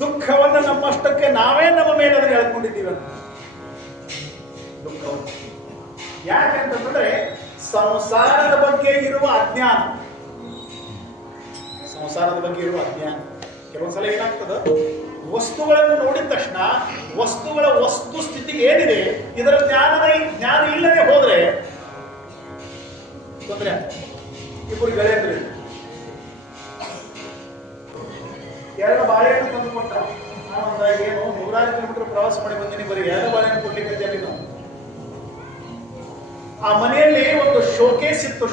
ದುಃಖವನ್ನು ನಮ್ಮಷ್ಟಕ್ಕೆ ನಾವೇ ನಮ್ಮ ಮೇಲೆ ಅದನ್ನು ಹೇಳ್ಕೊಂಡಿದ್ದೀವಿ ಅಂತ. ದುಃಖವನ್ನು ಯಾಕೆ ಅಂತಂದ್ರೆ ಸಂಸಾರದ ಬಗ್ಗೆ ಇರುವ ಅಜ್ಞಾನ. ಕೆಲವೊಂದ್ಸಲ ಏನಾಗ್ತದ, ವಸ್ತುಗಳನ್ನು ನೋಡಿದ ತಕ್ಷಣ ವಸ್ತುಗಳ ವಸ್ತು ಸ್ಥಿತಿ ಏನಿದೆ ಇದರ ಜ್ಞಾನ ಇಲ್ಲದೆ ಹೋದ್ರೆ ತೊಂದರೆ ಆಗ್ತದೆ. ಇಬ್ಬರು ಗೆಳೆಯರು ಎರಡು ಬಾಳೆಹಣ್ಣು ತಂದು ಕೊಟ್ಟ. ನಾನೊಂದಾಗಿ ಏನು 100 ಕಿಲೋಮೀಟರ್ ಪ್ರವಾಸ ಮಾಡಿ ಬಂದಿನಿ, ಬರೀ 2 ಬಾಳೆಹಣ್ಣು ಕೊಡ್ಲಿಕ್ಕೆ ನಾವು. ಆ ಮನೆಯಲ್ಲಿ ಒಂದು ಶೋಕೇಸ್ ಇತ್ತು.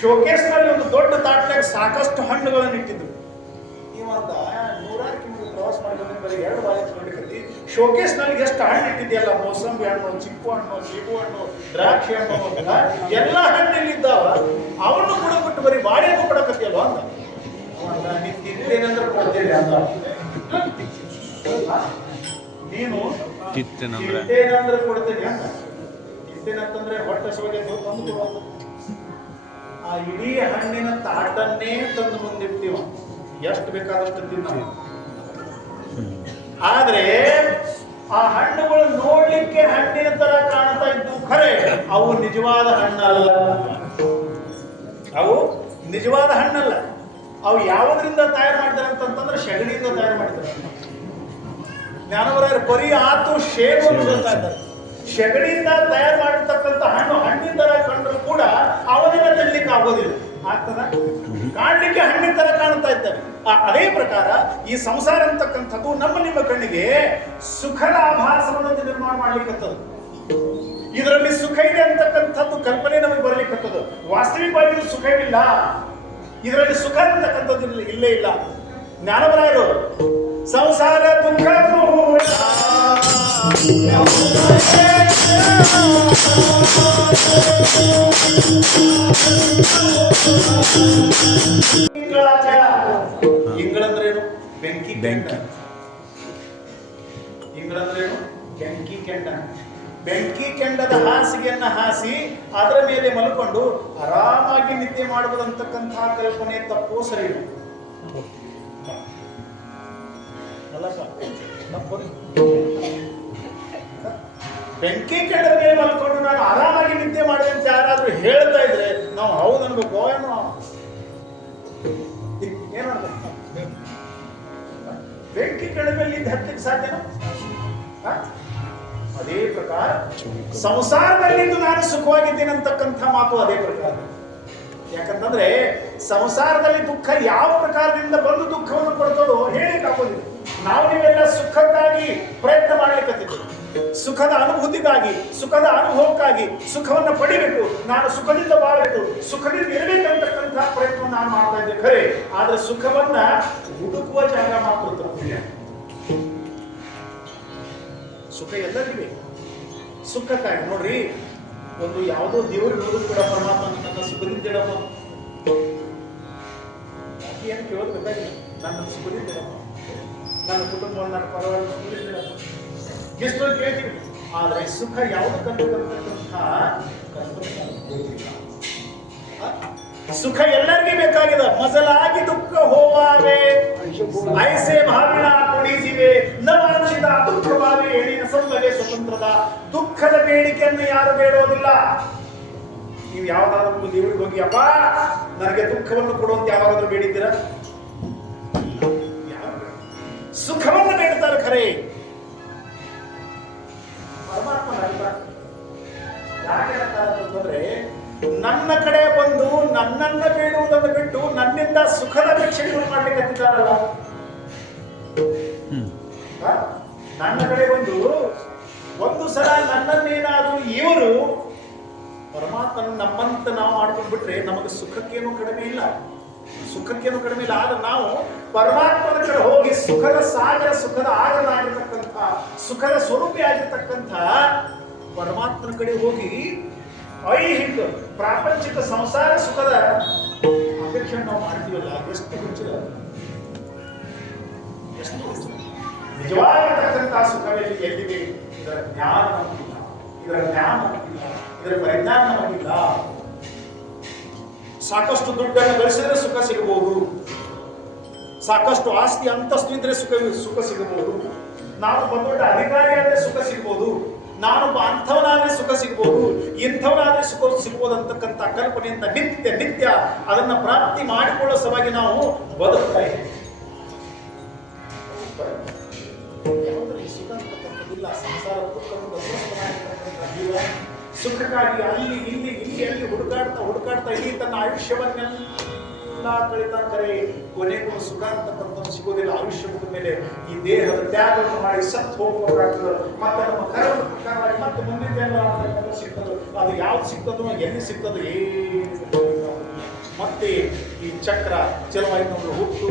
ಶೋಕೇಸ್ ನಲ್ಲಿ ಒಂದು ದೊಡ್ಡ ತಾಟ್ನಾಗ ಸಾಕಷ್ಟು ಹಣ್ಣುಗಳನ್ನು ಇಟ್ಟಿದ್ರು. ನೀವಂತ 100 ಕಿಲೋಮೀಟರ್ ಪ್ರವಾಸ ಮಾಡಿ ಬಂದಿನಿ, ಬರೀ 2 ಬಾಳೆಹಣ್ಣು ಕೊಡ್ಲಿಕ್ಕೆ. ಶೋಕೇಸ್ ನಲ್ಲಿ ಎಷ್ಟು ಹಣ್ಣು ಇಟ್ಟಿದೆಯಲ್ಲ, ಮೋಸಂಬಿ ಹಣ್ಣು, ಚಿಕ್ಕು ಹಣ್ಣು, ಸೇಬು ಹಣ್ಣು, ದ್ರಾಕ್ಷಿ ಹಣ್ಣು, ಎಲ್ಲ ಹಣ್ಣು ಇಲ್ಲಿದ್ದಾವ. ಅವನ್ನು ಕೊಡಬಿಟ್ಟು ಬರೀ ಬಾಳೆಹಣ್ಣು ಕೊಡಕತ್ತಿಯಲ್ವ ಅಂತ. ತಿಂತೇನಂದ್ರೆ ಕೊಡ್ತೇನೆ ಅಂತ. ನೀನು ತಿಂತೇನಂದ್ರೆ ಕೊಡ್ತೇನೆ ಅಂತ. ತಿಂತೇನಂತಂದ್ರೆ ಹೊಟ್ಟೆ ಸೊಗೆ ತಂದು ಕೊಡುವಂತ. ಆ ಇಡೀ ಹಣ್ಣಿನ ತಾಟನ್ನೇ ತಂದು ಮುಂದಿರ್ತೀವ, ಎಷ್ಟು ಬೇಕಾದಷ್ಟು ತಿಂತೀವಿ. ಆದ್ರೆ ಆ ಹಣ್ಣುಗಳು ನೋಡ್ಲಿಕ್ಕೆ ಹಣ್ಣಿನ ತರ ಕಾಣ್ತಾ ಇದ್ದು ಖರೆ ಅವು ನಿಜವಾದ ಹಣ್ಣಲ್ಲ. ಅವು ಯಾವುದರಿಂದ ತಯಾರು ಮಾಡ್ತಾರೆ ಅಂತಂದ್ರೆ ಶಗಣಿಯಿಂದ ತಯಾರು ಮಾಡ್ತಾರೆ. ಜ್ಞಾನವರಾಯರು ಬರೀ ಆತು ಶೇನು ಹೇಳ್ತಾ ಇದ್ದಾರೆ. ಶಗಣಿಯಿಂದ ತಯಾರು ಮಾಡಿರ್ತಕ್ಕಂಥ ಹಣ್ಣಿನ ತರ ಕಂಡ್ರು ಕೂಡ ಅವನಿಗೆ ತಿನ್ಲಿಕ್ಕೆ ಆಗೋದಿಲ್ಲ. ಆಗ್ತದ? ಕಾಣ್ಲಿಕ್ಕೆ ಹಣ್ಣಿನ ತರ ಕಾಣ್ತಾ ಇದ್ದಾರೆ. ಅದೇ ಪ್ರಕಾರ ಈ ಸಂಸಾರ ಅಂತಕ್ಕಂಥದ್ದು ನಿಮ್ಮ ಕಣ್ಣಿಗೆ ಸುಖದ ಆಭಾಸವನ್ನು ನಿರ್ಮಾಣ ಮಾಡ್ಲಿಕ್ಕತ್ತದು. ಇದರಲ್ಲಿ ಸುಖ ಇದೆ ಅಂತಕ್ಕಂಥದ್ದು ಕಲ್ಪನೆ ನಮಗೆ ಬರ್ಲಿಕ್ಕತ್ತದು. ವಾಸ್ತವಿಕವಾಗಿ ಸುಖವಿಲ್ಲ, ಇದರಲ್ಲಿ ಸುಖ ಅಂತಕ್ಕಂಥದ್ದು ಇಲ್ಲೇ ಇಲ್ಲ. ಜ್ಞಾನವರಾಯರು ಸಂಸಾರ ದುಃಖ ಇಂಗಳಂದ್ರೇನು? ಬೆಂಕಿ ಕೆಂಡ. ಬೆಂಕಿ ಕೆಂಡದ ಹಾಸಿಗೆಯನ್ನ ಹಾಸಿ ಅದರ ಮೇಲೆ ಮಲ್ಕೊಂಡು ಆರಾಮಾಗಿ ನಿದ್ದೆ ಮಾಡಬಹುದಂತಕ್ಕಂತಹ ಕಲ್ಪನೆ ತಪ್ಪು, ಸರಿ ಬೆಂಕಿ ಕೆಂಡದ ಮೇಲೆ ಮಲ್ಕೊಂಡು ನಾನು ಆರಾಮಾಗಿ ನಿದ್ದೆ ಮಾಡಿದೆ ಅಂತ ಯಾರಾದ್ರೂ ಹೇಳ್ತಾ ಇದ್ರೆ ನಾವು ಹೌದು ಅನ್ಬೇಕು. ಏನು ಬೆಂಕಿ ಕೆಂಡದ ಮೇಲೆ ನಿದ್ದೆ ಹತ್ತಕ್ಕೆ ಸಾಧ್ಯನಾ? ಅದೇ ಪ್ರಕಾರ ಸಂಸಾರದಲ್ಲಿದ್ದು ನಾನು ಸುಖವಾಗಿದ್ದೇನೆ ಅಂತಕ್ಕಂಥ ಮಾತು ಅದೇ ಪ್ರಕಾರ. ಯಾಕಂತಂದ್ರೆ ಸಂಸಾರದಲ್ಲಿ ದುಃಖ ಯಾವ ಪ್ರಕಾರದಿಂದ ಬಂದು ದುಃಖವನ್ನು ಕೊಡ್ತದೋ ಹೇಳಿಕ್ಕಾಗೋದಿಲ್ಲ. ನಾವು ನೀವೆಲ್ಲ ಸುಖಕ್ಕಾಗಿ ಪ್ರಯತ್ನ ಮಾಡ್ಲಿಕ್ಕತ್ತಿದ್ದೇವೆ, ಸುಖದ ಅನುಭೂತಿಗಾಗಿ, ಸುಖದ ಅನುಭವಕ್ಕಾಗಿ, ಸುಖವನ್ನು ಪಡಿಬೇಕು, ನಾನು ಸುಖದಿಂದ ಬಾಳಬೇಕು, ಸುಖದಿಂದ ಇರಬೇಕಂತಕ್ಕಂಥ ಪ್ರಯತ್ನ ನಾನು ಮಾಡ್ತಾ ಇದ್ದೆ ಖರೆ. ಆದ್ರೆ ಸುಖವನ್ನ ಹುಡುಕುವ ಜಾಗ ಮಾತ್ರ ತಪ್ಪಿಲ್ಲ. ಸುಖ ಎಲ್ಲರಿಗೂ ಸುಖಕ್ಕಾಗಿ ನೋಡ್ರಿ, ಒಂದು ಯಾವುದೋ ದೇವರಿಗೆ ಹೋದ್ರು ಕೂಡ ಪರಮಾತ್ಮ ನನ್ನ ಸುಖದಿಂದ ಇಡಮ್ಮ, ಏನು ಕೇಳೋದು ಬೇಕಾಗಿಲ್ಲ. ನನ್ನ ಸುಖದಿಂದ ಇಡಮ್ಮ, ನನ್ನ ಕುಟುಂಬವನ್ನು ನನ್ನ ಪರವಾಗಿ ಸುಖದಿಂದ ಇಡಮ್ಮ. ಎಷ್ಟೊಂದು ಕೇಳ್ತೀವಿ. ಆದರೆ ಸುಖ ಯಾವುದಕ್ಕಂತ ಕಲ್ಪನೆ ಗೊತ್ತಿಲ್ಲ. ಸುಖ ಎಲ್ಲರಿಗೂ ಬೇಕಾಗಿದೆ. ಮಜಲಾಗಿ ದುಃಖ ಹೋವಾವೆ ಐಸೆ ಭಾವಿಣ ಕುಡಿಸಿವೆ ನವಾಂಚಿತ ದುಃಖವಾವೆ ಎಣಿನ ಸಂಬಗೆ ಸ್ವತಂತ್ರದ. ದುಃಖದ ಬೇಡಿಕೆಯನ್ನು ಯಾರು ಬೇಡೋದಿಲ್ಲ. ನೀವು ಯಾವ್ದಾದ್ರು ಒಂದು ದೇವರಿಗೆ ಹೋಗಿ ಅಪ್ಪ ನನಗೆ ದುಃಖವನ್ನು ಕೊಡುವಂತ ಯಾವಾಗಾದ್ರೂ ಬೇಡಿದ್ದೀರಾ? ಸುಖವನ್ನು ಬೇಡ್ತಾರೆ ಖರೆ. ಪರಮಾತ್ಮ ಯಾಕೆ ಅಂತಂದ್ರೆ ನನ್ನ ಕಡೆ ಬಂದು ನನ್ನನ್ನ ಬೇಡುವುದನ್ನು ಬಿಟ್ಟು ನನ್ನಿಂದ ಸುಖದ ಅಪೇಕ್ಷೆಗಳು ಮಾಡ್ಲಿಕ್ಕೆ ಹತ್ತಿದ್ದಾರಲ್ಲ. ನನ್ನ ಕಡೆ ಬಂದು ಒಂದು ಸಲ ನನ್ನನ್ನೇನಾದ್ರೂ ಇವರು ಪರಮಾತ್ಮನ ನಮ್ಮಂತ ನಾವು ಮಾಡ್ಕೊಂಡು ಬಿಟ್ರೆ ನಮಗೆ ಸುಖಕ್ಕೇನು ಕಡಿಮೆ ಇಲ್ಲ, ಸುಖಕ್ಕೇನು ಕಡಿಮೆ ಇಲ್ಲ. ಆದ್ರೆ ನಾವು ಪರಮಾತ್ಮನ ಕಡೆ ಹೋಗಿ ಸುಖದ ಸಾಗರ, ಸುಖದ ಆಗರ ಆಗಿರ್ತಕ್ಕಂಥ, ಸುಖದ ಸ್ವರೂಪಿ ಆಗಿರ್ತಕ್ಕಂಥ ಪರಮಾತ್ಮನ ಕಡೆ ಹೋಗಿ ಐಹಿಕ ಪ್ರಾಪಂಚಿಕ ಸಂಸಾರ ಸುಖದ ಅಪೇಕ್ಷೆ ನಾವು ಮಾಡ್ತೀವಲ್ಲ, ಎಷ್ಟು ಹುಚ್ಚಿಲ್ಲ, ಎಷ್ಟು ಹುಚ್ಚು. ನಿಜವಾಗಿರ್ತಕ್ಕಂತಹ ಸುಖವೆಲ್ಲಿ ಎಲ್ಲಿದೆ? ಇದರ ಜ್ಞಾನ ನಮಗಿಲ್ಲ, ಇದರ ಜ್ಞಾನ ನಮಗಿಲ್ಲ, ಇದರ ಪರಿಜ್ಞಾನ ನಮಗಿಲ್ಲ. ಸಾಕಷ್ಟು ದುಡ್ಡನ್ನು ಗಳಿಸಿದ್ರೆ ಸುಖ ಸಿಗಬಹುದು, ಸಾಕಷ್ಟು ಆಸ್ತಿ ಅಂತಸ್ತು ಇದ್ರೆ ಸುಖ ಸಿಗಬಹುದು, ನಾನೊಬ್ಬ ದೊಡ್ಡ ಅಧಿಕಾರಿ ಆದ್ರೆ ಸುಖ ಸಿಗಬಹುದು, ನಾನೊಬ್ಬ ಅಂಥವನಾದ್ರೆ ಸುಖ ಸಿಗಬಹುದು, ಇಂಥವನಾದ್ರೆ ಸುಖ ಸಿಗಬಹುದು ಅಂತಕ್ಕಂಥ ಕಲ್ಪನೆಯಿಂದ ನಿತ್ಯ ನಿತ್ಯ ಅದನ್ನ ಪ್ರಾಪ್ತಿ ಮಾಡಿಕೊಳ್ಳೋ ಸಲುವಾಗಿ ನಾವು ಬದುಕ್ತಾ ಇದ್ದೇವೆ. ಸುಖ ಅಂತಕ್ಕಂಥದ್ದಿಲ್ಲ. ಸಂಸಾರ ಸುಖಕ್ಕಾಗಿ ಅಲ್ಲಿ ಇಲ್ಲಿ ಇಲ್ಲಿ ಅಲ್ಲಿ ಹುಡುಕಾಡ್ತಾ ಇಲ್ಲಿ ತನ್ನ ಆಯುಷ್ಯವನ್ನೆಲ್ಲ ಕಳಿತಾರೆ. ಕೊನೆಗೂ ಸುಖ ಅಂತಕ್ಕಂಥದ್ದು ಸಿಗೋದಿಲ್ಲ. ಆಯುಷ್ಯ ಮುಗಿದ ಮೇಲೆ ಈ ದೇಹದ ತ್ಯಾಗವನ್ನು ಮಾಡಿ ಸತ್ತು ಹೋಗಬೇಕಾಗ್ತದೆ. ಮತ್ತೆ ನಮ್ಮ ಕರ್ಮದ ಪ್ರಕಾರವಾಗಿ ಮತ್ತೆ ಮುಂದಿನ ಸಿಗ್ತದೆ. ಅದು ಯಾವ್ದು ಸಿಗ್ತದೋ ಎಲ್ಲಿ ಸಿಗ್ತದೋ ಮತ್ತೆ ಈ ಚಕ್ರ ಚಲವಾಯಿತು. ಹುಟ್ಟು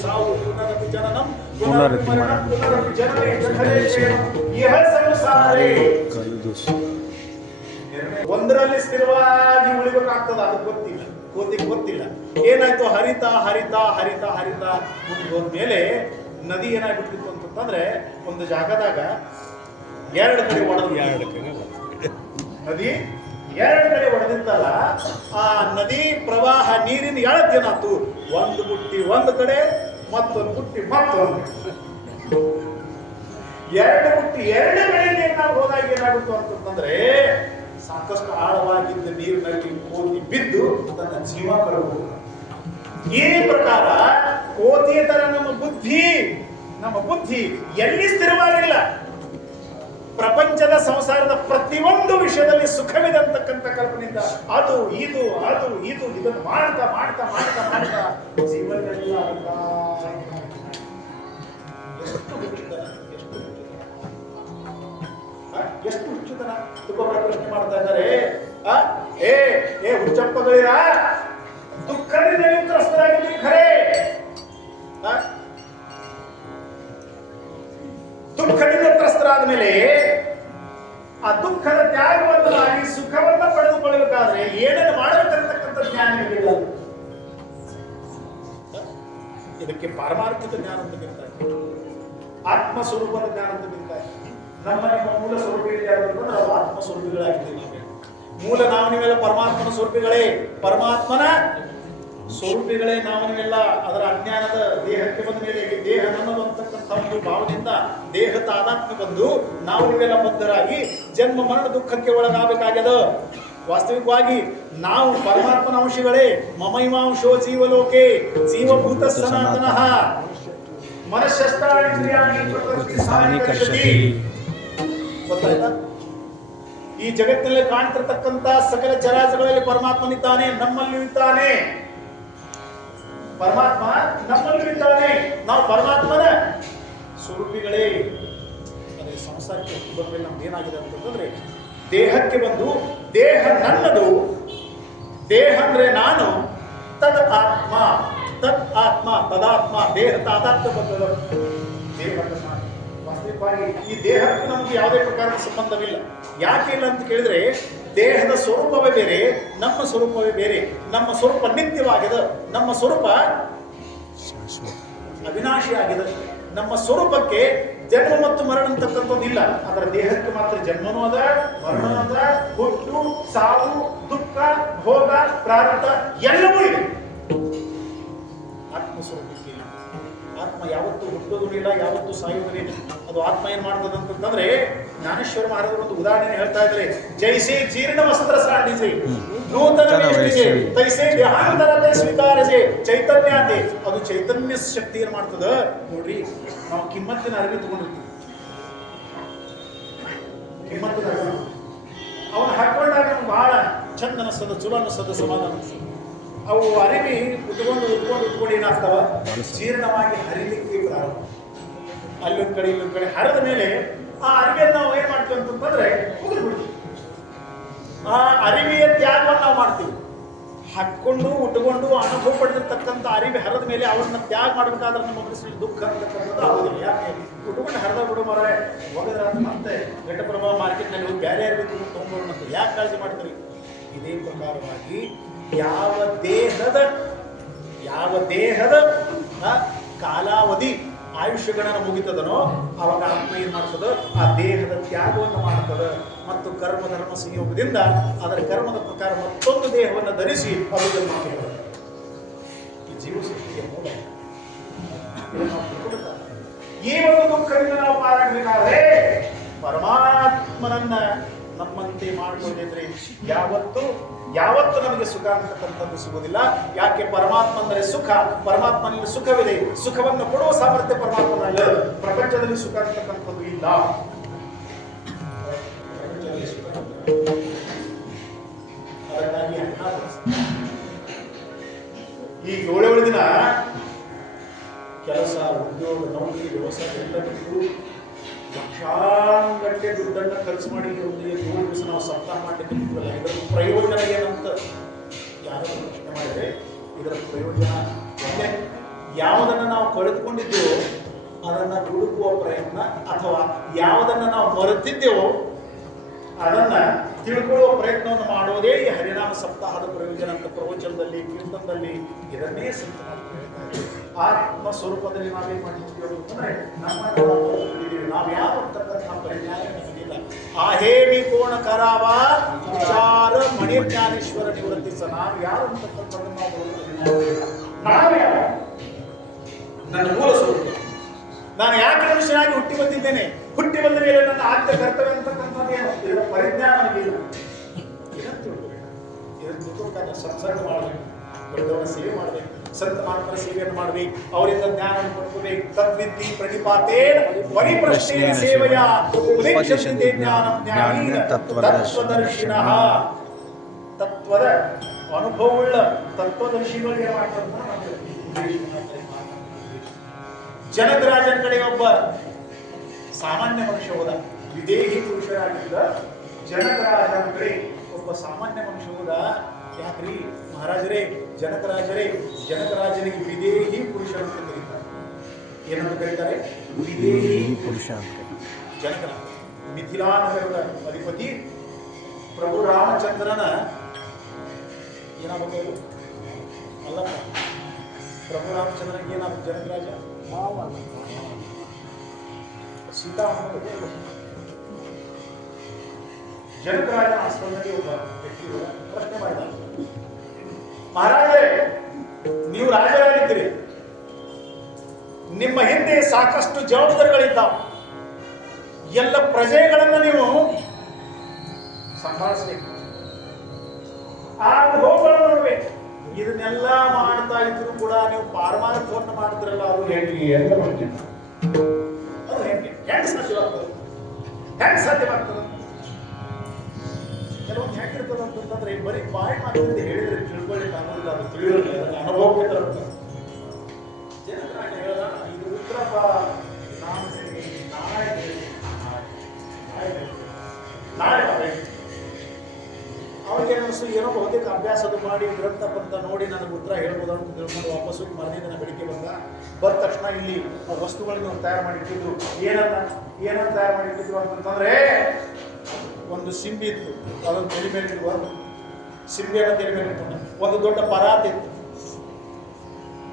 ಸಾವು ಪುನರಪಿ ಜನನಂ ಪುನರಪಿ ಮರಣಂ ಪುನರಪಿ ಜನನೇ ಇಹ ಸಂಸಾರೇ. ಒಂದರಲ್ಲಿ ಸ್ಥಿರವಾಗಿ ಉಳಿಬೇಕಾಗ್ತದ, ಅದು ಗೊತ್ತಿಲ್ಲ, ಕೋತಿಗೆ ಗೊತ್ತಿಲ್ಲ. ಏನಾಯ್ತು? ಹರಿತಾ ಹರಿತಾ ಹರಿತಾ ಹರಿತಾ ಮುಂದೆ ನದಿ ಏನಾಗ್ಬಿಟ್ಟಿತ್ತು ಅಂತಂದ್ರೆ ಒಂದು ಜಾಗದಾಗ ಎರಡು ಕಡೆ ಒಡೆದು, ನದಿ ಎರಡು ಕಡೆ ಒಡೆದಿತ್ತಲ್ಲ, ಆ ನದಿ ಪ್ರವಾಹ ನೀರಿನ ಏನಾಯ್ತು? ಒಂದು ಬುಟ್ಟಿ ಒಂದು ಕಡೆ, ಮತ್ತೊಂದು ಬುಟ್ಟಿ ಮತ್ತೊಂದು, ಎರಡು ಬುಟ್ಟಿ ಎರಡು ಕಡೆಗೆ ನಾವು ಹೋದಾಗ ಏನಾಗುತ್ತು ಅಂತಂದ್ರೆ ಸಾಕಷ್ಟು ಆಳವಾಗಿದ್ದ ನೀರಿನಲ್ಲಿ ಕೋತಿ ಬಿದ್ದು ತನ್ನ ಜೀವ ಕಳೆದು. ಈ ಪ್ರಕಾರ ಕೋತಿಯ ತರ ನಮ್ಮ ಬುದ್ಧಿ ಎಲ್ಲಿ ಸ್ಥಿರವಾಗಿಲ್ಲ. ಪ್ರಪಂಚದ ಸಂಸಾರದ ಪ್ರತಿಯೊಂದು ವಿಷಯದಲ್ಲಿ ಸುಖವಿದೆ ಅಂತಕ್ಕಂಥ ಕಲ್ಪನೆಯಿಂದ ಅದು ಇದು ಇದನ್ನು ಮಾಡ್ತಾ ಮಾಡ್ತಾ ಮಾಡ್ತಾ ಮಾಡ್ತಾ ಜೀವನದಲ್ಲಿ ಎಷ್ಟು ಹುಚ್ಚುತನ ತುಕೋಬರ ಪ್ರಶ್ನೆ ಮಾಡ್ತಾ ಇದ್ದಾರೆ. ಹುಚ್ಚಪ್ಪಗಳಿರ ದುಃಖದಿಂದ ತ್ರಸ್ತರಾಗಿದ್ದೀರಿ ಖರೆ, ದುಃಖದಿಂದ ತ್ರಸ್ತರಾದ ಮೇಲೆ ಆ ದುಃಖದ ತ್ಯಾಗವನ್ನು ಮಾಡಿ ಸುಖವನ್ನ ಪಡೆದುಕೊಳ್ಳಬೇಕಾದ್ರೆ ಏನೇನು ಮಾಡಬೇಕಂತಕ್ಕಂಥ ಜ್ಞಾನ ಇಲ್ಲ. ಇದಕ್ಕೆ ಪಾರಮಾರ್ಥಿಕ ಜ್ಞಾನ ಅಂತ ಕರೀತಾರೆ, ಆತ್ಮಸ್ವರೂಪದ ಜ್ಞಾನ ಅಂತ ಕರೀತಾರೆ. ನಮ್ಮ ಮೂಲ ಸ್ವರೂಪಿಗಳು ನಾವು ಆತ್ಮ ಸ್ವರೂಪಿಗಳಾಗಿದ್ದೀವಿ. ಮೂಲ ನಾವು ನೀವೆಲ್ಲ ಪರಮಾತ್ಮನ ಸ್ವರೂಪಿಗಳೇ, ಪರಮಾತ್ಮನ ಸ್ವರೂಪಿಗಳೇ ನಾವು ನೀವೆಲ್ಲ. ಅದರ ಅಜ್ಞಾನದ ದೇಹಕ್ಕೆ ಬಂದ ಮೇಲೆ ದೇಹ ನನ್ನದು ಅಂತಕ್ಕಂಥ ಒಂದು ಭಾವನೆಯಿಂದ ದೇಹ ತಾದಾತ್ಮ್ಯ ಬಂದು ನಾವು ನೀವೆಲ್ಲ ಬದ್ಧರಾಗಿ ಜನ್ಮ ಮರಣ ದುಃಖಕ್ಕೆ ಒಳಗಾಗಬೇಕಾಗ್ಯದ. ವಾಸ್ತವಿಕವಾಗಿ ನಾವು ಪರಮಾತ್ಮನ ಅಂಶಗಳೇ. ಮಮೈಮಾಂಶೋ ಜೀವಲೋಕೆ ಜೀವಭೂತ ಸನಾತನಃ ಮನಃಶಸ್ತ್ರಾಣೀಂದ್ರಿಯಾಣಿ ಪ್ರಕೃತಿ. ಗೊತ್ತಾಯ್ತಾ? ಈ ಜಗತ್ತಿನಲ್ಲಿ ಕಾಣ್ತಿರ್ತಕ್ಕಂಥ ಸಕಲ ಚರಾಚರಗಳಲ್ಲಿ ಪರಮಾತ್ಮನಿದ್ದಾನೆ, ನಮ್ಮಲ್ಲಿಯೂ ಇದ್ದಾನೆ. ಪರಮಾತ್ಮ ನಮ್ಮಲ್ಲಿಯೂ ಇದ್ದಾನೆ. ನಾವು ಪರಮಾತ್ಮನ ಸ್ವರೂಪಿಗಳೇ. ಅದೇ ಸಂಸಾರಕ್ಕೆ ಬಂದ ಮೇಲೆ ನಮ್ದು ಏನಾಗಿದೆ ಅಂತಂದ್ರೆ ದೇಹಕ್ಕೆ ಬಂದು ದೇಹ ನನ್ನದು, ದೇಹ ಅಂದ್ರೆ ನಾನು, ತದ್ ಆತ್ಮ ತದಾತ್ಮ, ದೇಹ ತಾದಾತ್ಮ್ಯ ಬಂದದ. ದೇಹ ವಾಸ್ತವಿಕವಾಗಿ ಈ ದೇಹಕ್ಕೂ ನಮ್ಗೆ ಯಾವುದೇ ಪ್ರಕಾರದ ಸಂಬಂಧವಿಲ್ಲ. ಯಾಕೆ ಇಲ್ಲ ಅಂತ ಕೇಳಿದ್ರೆ ದೇಹದ ಸ್ವರೂಪವೇ ಬೇರೆ, ನಮ್ಮ ಸ್ವರೂಪವೇ ಬೇರೆ. ನಮ್ಮ ಸ್ವರೂಪ ನಿತ್ಯವಾಗಿದೆ, ನಮ್ಮ ಸ್ವರೂಪ ಅವಿನಾಶಿ ಆಗಿದೆ. ನಮ್ಮ ಸ್ವರೂಪಕ್ಕೆ ಜನ್ಮ ಮತ್ತು ಮರಣ ಅಂತಕ್ಕಂಥದ್ದಿಲ್ಲ. ಅದರ ದೇಹಕ್ಕೆ ಮಾತ್ರ ಜನ್ಮನೂ ಅದ, ಮರಣನೂ ಅದ, ಹುಟ್ಟು, ಸಾವು, ದುಃಖ, ಭೋಗ, ಪ್ರಾರಬ್ಧ ಎಲ್ಲವೂ ಇದೆ. ಆತ್ಮ ಸ್ವರೂಪಕ್ಕೆ ಇಲ್ಲ. ಆತ್ಮ ಯಾವತ್ತೂ ಹುಟ್ಟೋದು ಇಲ್ಲ, ಯಾವತ್ತೂ ಸಾಯುವುದೂ ಇಲ್ಲ. ಅದು ಆತ್ಮ ಏನ್ ಮಾಡ್ತದೆ ಅಂತಂದ್ರೆ, ಜ್ಞಾನೇಶ್ವರ ಮಹಾರಾಜರು ಒಂದು ಉದಾಹರಣೆ ಹೇಳ್ತಾ ಇದ್ದಾರೆ. ಜೈಸೆ ಜೀರ್ಣ ವಸ್ತ್ರ ಸಾಂಡಿಸೆ ನೂತನ ವೇಷ್ಟಿಗೆ ತೈಸೆ ದೇಹಾಂತರತೆ ಸ್ವೀಕಾರಸೆ ಚೈತನ್ಯ. ಅದು ಚೈತನ್ಯ ಶಕ್ತಿ ಏನ್ ಮಾಡ್ತದ ನೋಡ್ರಿ. ನಾವು ಕಿಮ್ಮತ್ತಿನ ಅರಿವಿ ತಗೊಂಡಿರ್ತೀವಿ, ಕಿಮ್ಮತ್ತಿನ ಅರಿವಿ ಅವನು ಹಾಕೊಂಡಾಗ ನಮ್ಗೆ ಬಹಳ ಚಂದ ಅನಿಸ್ತದ, ಚಲೋ ಅನಿಸ್ತದ, ಸಮಾಧಾನ ಅನಿಸ್ತದ. ಅವು ಅರಿವಿ ಉಟ್ಕೊಂಡು ಏನಾಗ್ತಾವ, ಜೀರ್ಣವಾಗಿ ಹರಿಲಿಕ್ಕೆ ಪ್ರಾರಂಭ. ಅಲ್ಲೊಂದ್ ಕಡೆ ಇಲ್ಲೊಂದ್ ಕಡೆ ಹರಿದ ಮೇಲೆ ಆ ಅರಿವಿಯನ್ನು ನಾವು ಏನ್ ಮಾಡ್ತೀವಿ ಅಂತಂದ್ರೆ ಮುಗಿದು ಬಿಡ್ತೀವಿ. ಆ ಅರಿವಿಯ ತ್ಯಾಗವನ್ನು ನಾವು ಮಾಡ್ತೀವಿ. ಹಾಕೊಂಡು ಉಟ್ಕೊಂಡು ಅನುಭವ ಪಡೆದಿರ್ತಕ್ಕಂಥ ಅರಿವಿ ಹರಿದ ಮೇಲೆ ಅವನ್ನ ತ್ಯಾಗ ಮಾಡ್ಬೇಕಾದ್ರೆ ನಮ್ಮ ಮನಸ್ಸಿನಲ್ಲಿ ದುಃಖ ಅಂತಕ್ಕಂಥದ್ದು ಆಗುದಿಲ್ಲ. ಯಾಕೆ ಉಟ್ಕೊಂಡು ಹರಿದ ಬಿಡು ಮರ ಹೋಗಿದ್ರ ಮತ್ತೆ ಘಟಪ್ರಭಾ ಮಾರ್ಕೆಟ್ನಲ್ಲಿ ಹೋಗಿ ಬೇರೆ ಅರಿವಿ ತಗೊಂಡ್ಬರೋಣ ಅಂತ ಯಾಕೆ ಕಾಳಜಿ ಮಾಡ್ತೀರಿ? ಇದೇ ಪ್ರಕಾರವಾಗಿ ಯಾವ ದೇಹದ ಕಾಲಾವಧಿ ಆಯುಷ್ಯಗಳನ್ನು ಮುಗಿತದನೋ ಅವಾಗ ಆತ್ಮ ಏನ್ ಮಾಡ್ತದ, ಆ ದೇಹದ ತ್ಯಾಗವನ್ನು ಮಾಡ್ತದ. ಮತ್ತು ಕರ್ಮ ಧರ್ಮ ಸಂಯೋಗದಿಂದ ಅದರ ಕರ್ಮದ ಪ್ರಕಾರ ಮತ್ತೊಂದು ದೇಹವನ್ನು ಧರಿಸಿ ಅದು ಜನ್ಮಕ್ಕೆ ಬರುತ್ತೆ. ಈ ಜೀವ ಸೃಷ್ಟಿಗೆ ಮೂಲ. ಈ ಒಂದು ದುಃಖದಿಂದ ನಾವು ಪಾರಾಗಬೇಕಾದ್ರೆ ಪರಮಾತ್ಮನನ್ನ ನಮ್ಮಂತೆ ಮಾಡಿಕೊಂಡಿದ್ರೆ ಯಾವತ್ತು ನಮಗೆ ಸುಖ ಅಂತಕ್ಕಂಥದ್ದು ಸಿಗುವುದಿಲ್ಲ. ಯಾಕೆ? ಪರಮಾತ್ಮ ಅಂದರೆ ಸುಖ. ಪರಮಾತ್ಮನಲ್ಲಿ ಸುಖವಿದೆ. ಸುಖವನ್ನು ಕೊಡುವ ಸಾಮರ್ಥ್ಯ ಪರಮಾತ್ಮನಲ್ಲಿ. ಪ್ರಪಂಚದಲ್ಲಿ ಸುಖ ಅಂತಕ್ಕಂಥದ್ದು ಇಲ್ಲ. ಅದಕ್ಕಾಗಿ ಈ 7 ದಿನ ಕೆಲಸ, ಉದ್ಯೋಗ, ನೌಕರಿ, ವ್ಯವಸಾಯ ಎಲ್ಲ ಬಿಟ್ಟು ಲಕ್ಷಾಂಗಟ್ಟಲೆ ದುಡ್ಡನ್ನು ಖರ್ಚು ಮಾಡಿ 7 ದಿವಸ ನಾವು ಸಪ್ತಾಹ ಮಾಡಲಿಕ್ಕೆ ನಿಂತಿರಲ್ಲ. ಇದರ ಪ್ರಯೋಜನ ಏನಂತ ಯಾರು ಪ್ರಶ್ನೆ ಮಾಡಿದ್ರೆ, ಇದರ ಪ್ರಯೋಜನ ಒಂದೇ. ಯಾವುದನ್ನು ನಾವು ಕಳೆದುಕೊಂಡಿದ್ದೇವೋ ಅದನ್ನು ಹುಡುಕುವ ಪ್ರಯತ್ನ, ಅಥವಾ ಯಾವುದನ್ನು ನಾವು ಮರೆತಿದ್ದೇವೋ ಅದನ್ನ ತಿಳ್ಕೊಳ್ಳುವ ಪ್ರಯತ್ನವನ್ನು ಮಾಡೋದೇ ಈ ಹರಿನಾಮ ಸಪ್ತಾಹದ ಪ್ರಯೋಜನ ಅಂತ ಪ್ರವಚನದಲ್ಲಿ, ಕೀರ್ತನದಲ್ಲಿ ಇದನ್ನೇ ಸಂತ ಮಾಡ್ತಾರೆ. ಆತ್ಮ ಸ್ವರೂಪದಲ್ಲಿ ನಾವೇನ್ ಮಾಡಿದ್ದೀವಿ ಅಂತಂದ್ರೆ ನಾವು ಯಾವ ಅಂತಕ್ಕಂಥ ಪರಿಜ್ಞಾನ ನಮಗಿಲ್ಲ. ಆ ಹೇಳಿ ಕೋಣ ಕರಾವ ವಿಚಾರ ಮಣಿ ಜ್ಞಾನೇಶ್ವರ ನಿವೃತ್ತಿಸ. ನಾವು ಯಾರು ಅಂತಕ್ಕಂಥದ್ದು ನಾವು ಯಾರು? ನನ್ನ ಮೂಲ ಸ್ವರೂಪ. ನಾನು ಯಾಕೆ ಮನುಷ್ಯನಾಗಿ ಹುಟ್ಟಿ ಬಂದಿದ್ದೇನೆ, ಹುಟ್ಟಿ ಬಂದ ಮೇಲೆ ನನ್ನ ಆದ್ಯ ಕರ್ತವ್ಯ ಅಂತಕ್ಕಂಥದ್ದು ಏನು, ಇದರ ಪರಿಜ್ಞಾನ ನನಗಿಲ್ಲ. ಇದನ್ನು ತಿಳ್ಕೊಬೇಕು. ಇದನ್ನು ತಿಳ್ಕೊಬೇಕಾದ್ರೆ ಸತ್ಸಂಗ ಮಾಡಬೇಕು, ದೊಡ್ಡವರ ಸೇವೆ ಮಾಡಬೇಕು, ಸಂತ ಮಾತ್ರ ಸೇವೆಯನ್ನು ಮಾಡಬೇಕು, ಅವರಿಂದ ಜ್ಞಾನವನ್ನು ಪಡ್ಕೋಬೇಕು. ತದ್ವಿದ್ಧಿ ಪ್ರಣಿಪಾತೇನ ಪರಿಪ್ರಶ್ನೆಯ ಸೇವೆಯ ಉಪದೇಶಂತೆ ಜ್ಞಾನಂ ಜ್ಞಾನೀನ ತತ್ವದರ್ಶಿನಃ. ತತ್ವದ ಅನುಭವವುಳ್ಳ ತತ್ವದರ್ಶಿಗಳು ಏನು ಮಾಡ್ತಾರೆ? ಜನಕರಾಜನ ಕಡೆ ಒಬ್ಬ ಸಾಮಾನ್ಯ ಮನುಷ್ಯ ಹೋದ. ವಿದೇಹಿ ಪುರುಷರಾಗಿದ್ದ ಜನಕರಾಜನ ಕಡೆ ಒಬ್ಬ ಸಾಮಾನ್ಯ ಮನುಷ್ಯ ಹೋದ. ಯಾಕ್ರಿ ಮಹಾರಾಜರೇ, ಜನಕರಾಜನಿಗೆ ವಿದೇಹಿ ಪುರುಷ ಅಂತ ಕರೀತಾರೆ. ಏನಂತ ಕರೀತಾರೆ? ವಿದೇಹಿ ಪುರುಷ ಅಂತ. ಜನಕರಾಜ ಮಿಥಿಲಾ ನಗರದ ಅಧಿಪತಿ ಪ್ರಭು ರಾಮಚಂದ್ರನ ಏನಾಗಬೇಕು ಅಲ್ಲಪ್ಪ. ಪ್ರಭು ರಾಮಚಂದ್ರನಿಗೆ ಏನಾಗುತ್ತೆ? ಜನಕರಾಜ ಸೀತಾ ಜನಕರಾಜನ ಆಶ್ರಮದಲ್ಲಿ ಒಬ್ಬ ವ್ಯಕ್ತಿ ಪ್ರಶ್ನೆ ಮಾಡಿದ, ಮಹಾರಾಜರೇ, ನೀವು ರಾಜರಾಗಿದ್ದೀರಿ, ನಿಮ್ಮ ಹಿಂದೆ ಸಾಕಷ್ಟು ಜವಾಬ್ದಾರಿಗಳಿದ್ದಾವೆ, ಎಲ್ಲ ಪ್ರಜೆಗಳನ್ನು ನೀವು ಸಂಭಾಳಿಸಬೇಕು, ಆ ಅನುಭವಗಳನ್ನು ನೋಡ್ಬೇಕು. ಇದನ್ನೆಲ್ಲ ಮಾಡ್ತಾ ಇದ್ರು ಕೂಡ ನೀವು ಪಾರಮಾರ್ಥವನ್ನು ಮಾಡಿದ್ರಲ್ಲ, ಅದು ಹೆಂಗೆ ಅಂತ ಮಾಡ್ತೀನಿ. ಅದು ಹೆಂಗೆ ಸಾಧ್ಯವಾಗ್ತದೆ? ಕೆಲವೊಂದು ಹೆಂಗಿರ್ತದೆ ಅಂತಂದ್ರೆ ಬರೀ ಬಾಯಿ ಮಾತಿಂದ ಹೇಳಿದ್ರೆ ತಿಳ್ಕೊಳ್ಳಿಕ್ಕೆ ಆಗೋದಿಲ್ಲ, ಅದು ತಿಳಿಯೋದಿಲ್ಲ, ಅದನ್ನ ಅನುಭವಕ್ಕೆ ತರುತ್ತೆ. ಜನಕರಾಜ ಹೇಳ, ಇದು ಉತ್ತರಪ್ಪ, ನಾಳೆ ಅವ್ರಿಗೆ ಅನಿಸ್ತು ಏನೋ ಬಹುತೇಕ ಅಭ್ಯಾಸದ ಮಾಡಿ ಗ್ರಂಥ ಪಂಥ ನೋಡಿ ನನಗೆ ಉತ್ತರ ಹೇಳ್ಬೋದು ಅಂತ ತಿಳ್ಕೊಂಡು ವಾಪಸ್ಸು ಮರನೇ ದಿನ ಬೆಳಿಗ್ಗೆ ಬಂದ ತಕ್ಷಣ ಇಲ್ಲಿ ವಸ್ತುಗಳನ್ನು ತಯಾರು ಮಾಡಿಟ್ಟಿದ್ರು. ಏನನ್ನ ತಯಾರು ಮಾಡಿಟ್ಟಿದ್ರು ಅಂತಂದ್ರೆ ಒಂದು ಸಿಂಬಿ ಇತ್ತು, ಅದನ್ನು ತಲೆ ಮೇಲೆ ಇಡುವ ಸಿಂಬಿಯನ್ನು ತಲೆ ಮೇಲೆ ಇಟ್ಕೊಂಡು, ಒಂದು ದೊಡ್ಡ ಪರಾತ್ ಇತ್ತು,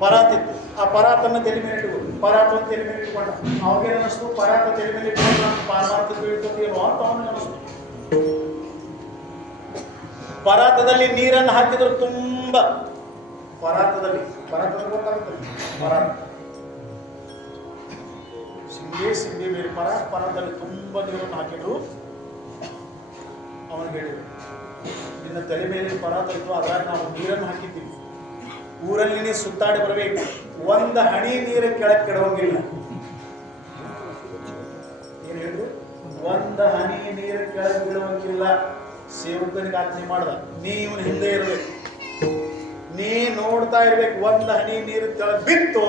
ಪರಾತಿತ್ತು. ಆ ಪರಾತನ್ನ ತಲೆ ಮೇಲೆ ಇಟ್ಕೊಂಡು ಪರಾತವನ್ನು ತಲೆ ಮೇಲೆ ಇಟ್ಕೊಂಡ. ಅವಾಗೇನು ಅನಿಸ್ತು, ಪರಾತ ತಲೆ ಮೇಲೆ ಇಟ್ಕೊಂಡ ಪಾರಮಾರ್ಥ ಬೀಳ್ತದೇನೋ ಅಂತ ಅವನಿಗೆ ಅನಿಸ್ತು. ಪರಾತದಲ್ಲಿ ನೀರನ್ನು ಹಾಕಿದ್ರು ತುಂಬ, ಪರಾತದಲ್ಲಿ ಗೊತ್ತಾಗುತ್ತದೆ, ಪರಾತ ಸಿಂಬೆ ಮೇಲೆ ಪರಾತದಲ್ಲಿ ತುಂಬ ನೀರನ್ನು ಹಾಕಿದ್ರು. ಅವನಿಗೆ ಹೇಳಿದ್ರು, ನಿನ್ನ ತಲೆ ಮೇಲೆ ಪರಾತ ಇತ್ತು, ಅದ್ರಾಗ ನಾವು ನೀರನ್ನು ಹಾಕಿದ್ದೀವಿ, ಊರಲ್ಲಿ ಸುತ್ತಾಡಿ ಬರಬೇಕು, ಒಂದು ಹನಿ ನೀರು ಕೆಳಗೆ ಕೆಡವಂಗಿಲ್ಲ. ಏನ್ ಹೇಳಿದ್ರು? ಒಂದು ಹನಿ ನೀರು ಕೆಳಗೆ ಬಿಡುವಂಗಿಲ್ಲ. ಸೇವಕನಿಗೆ ಆಜ್ಞೆ ಮಾಡ್ದ, ನೀ ಇವನ ಹಿಂದೆ ಇರಬೇಕು, ನೀ ನೋಡ್ತಾ ಇರ್ಬೇಕು. ಒಂದು ಹನಿ ನೀರು ಕೆಳಗೆ ಬಿತ್ತು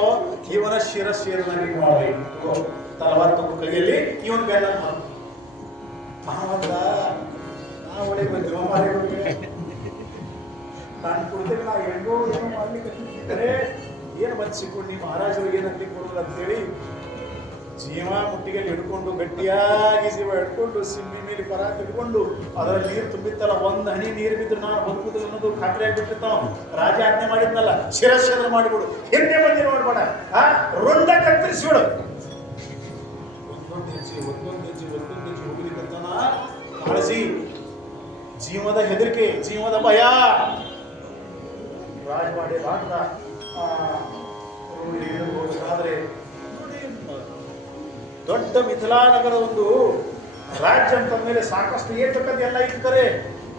ಇವನ ಶಿರಸ್ಸೇರನಾಗಿ ಮಾಡಬೇಕು. ತಲವಾರ ತಗೋ ಕೈಯಲ್ಲಿ ಇವನ್ ಬೇಡ ನಾ ಒಳಗೆ ಬಂದಿರೋ ಮಾಡಿ ನಾನು ಕುಡ್ದೇನೆ, ನಾ ಹೆಂಗೋ ಏನೋ ಮಾಡ್ಲಿಕ್ಕೆ ಏನು ಬಂದ್ಸಿಕೊಂಡು ನೀವು ಮಹಾರಾಜರು ಏನಂತ ಕೊಡೋದು ಅಂತೇಳಿ ಜೀವ ಮುಟ್ಟಿಗೆ ಹಿಡ್ಕೊಂಡು ಗಟ್ಟಿಯಾಗಿ ಜೀವ ಹಿಡ್ಕೊಂಡು ಸಿಮ್ಮಿ ಮೇಲೆ ಪರಾತ ಹಿಡ್ಕೊಂಡು ಅದರಲ್ಲಿ ನೀರು ತುಂಬಿತ್ತಲ್ಲ, ಒಂದು ಹನಿ ನೀರು ಬಿದ್ದು ನಾನು ಬದುಕುದು ಅನ್ನೋದು ಖಾತ್ರಿ ಆಗಿಬಿಟ್ಟಿರ್ತಾವ. ರಾಜ ಆಜ್ಞೆ ಮಾಡಿದ್ನಲ್ಲ, ಶಿರಶ್ಚಂದ್ರ ಮಾಡಿಬಿಡು, ಹಿಂದೆ ಬಂದಿ ನೋಡ್ಬೇಡ, ರುಂಡ ಕತ್ತರಿಸಿಬಿಡು. ಒಂದೊಂದು ಹೆಜ್ಜೆ ಹೋಗ್ಲಿಕ್ಕಂತನ ಕಾಳಜಿ, ಜೀವದ ಹೆದರಿಕೆ, ಜೀವದ ಭಯ. ರಾಜವಾಡಿ ರಾಟ ಆದ್ರೆ ದೊಡ್ಡ ಮಿಥಿಲಾನಗರ ಒಂದು ರಾಜ್ಯ ಅಂತಂದ್ಮೇಲೆ ಸಾಕಷ್ಟು ಏತಕ್ಕದ್ದು ಎಲ್ಲ ಇರ್ತಾರೆ.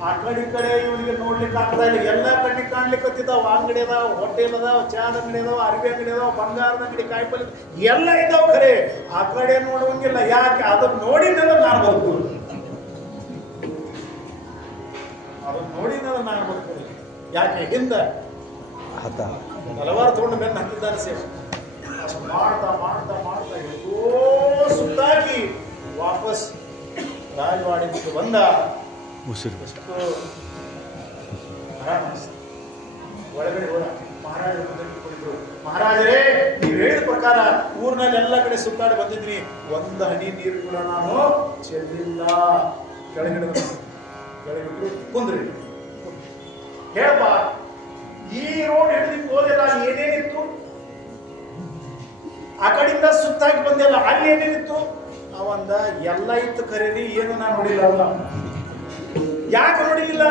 ಆ ಕಡೆ ಈ ಕಡೆ ಇವನಿಗೆ ನೋಡ್ಲಿಕ್ಕೆ ಆಗ್ತಾ ಇಲ್ಲ, ಎಲ್ಲ ಕಣ್ಣಿಗೆ ಕಾಣ್ಲಿಕ್ಕತ್ತಿದ್ದಾವ. ಅಂಗಡಿ ಅದಾವ, ಹೋಟೆಲ್ ಅದಾವ, ಚಾದ ಅಂಗಡಿ ಅದಾವ, ಅರಿವಿ ಅಂಗಡಿ ಅದಾವ, ಬಂಗಾರದ ಅಂಗಡಿ, ಕಾಯಿಪಲ್ಲೆ ಎಲ್ಲ ಇದಾವ. ಖರೆ ಆ ಕಡೆ ನೋಡುವಂಗಿಲ್ಲ. ಯಾಕೆ? ಅದನ್ನ ನೋಡಿದ್ರೆ ನಾನು ಬದುಕು, ಅದನ್ನ ನೋಡಿದ್ರೆ ನಾನು ಬದುಕು. ಯಾಕೆ? ಹಿಂದ ಹಲವಾರು ತಗೊಂಡು ಮೇಲೆ ಹಾಕಿದ್ದಾನೆ ಸೇವೆ. ಅಷ್ಟು ಮಾಡ್ತಾ ಮಾಡ್ತಾ ಮಾಡ್ತಾ ಎಷ್ಟೋ ಸುತ್ತಾಗಿ ವಾಪಸ್ ರಾಜವಾಡಿ ಬಿಟ್ಟು ಬಂದ. ಎಷ್ಟು ಆರಾಮ ಒಳಗಡೆ ಹೋದ. ಮಹಾರಾಜರು ಕುಳಿತರು. ಮಹಾರಾಜರೇ, ನೀವು ಹೇಳಿದ ಪ್ರಕಾರ ಊರಿನಲ್ಲಿ ಎಲ್ಲ ಕಡೆ ಸುತ್ತಾಡಿ ಬಂದಿದ್ರಿ, ಒಂದು ಹನಿ ನೀರು ಕೂಡ ನಾನು ಚೆಲ್ಲಿಲ್ಲ. ಕೆಳಗಿಡಿದ್ರು, ಕುಂದ್ರಿ, ಹೇಳಪ್ಪ, ಈ ರೋಡ್ ಹಿಡಿದು ಹೋದೆಲ್ಲ ಏನೇನಿತ್ತು? ಆ ಕಡೆಯಿಂದ ಸುತ್ತಾಗಿ ಬಂದೆಲ್ಲ, ಅಲ್ಲಿ ಏನೇನಿತ್ತು? ಅವಂದ ಎಲ್ಲ ಇತ್ತು ಖರೀದಿ, ಏನು ನಾನು ನೋಡಿಲ್ಲ. ಅಲ್ಲ, ಯಾಕೆ ನೋಡಿಲ್ಲ?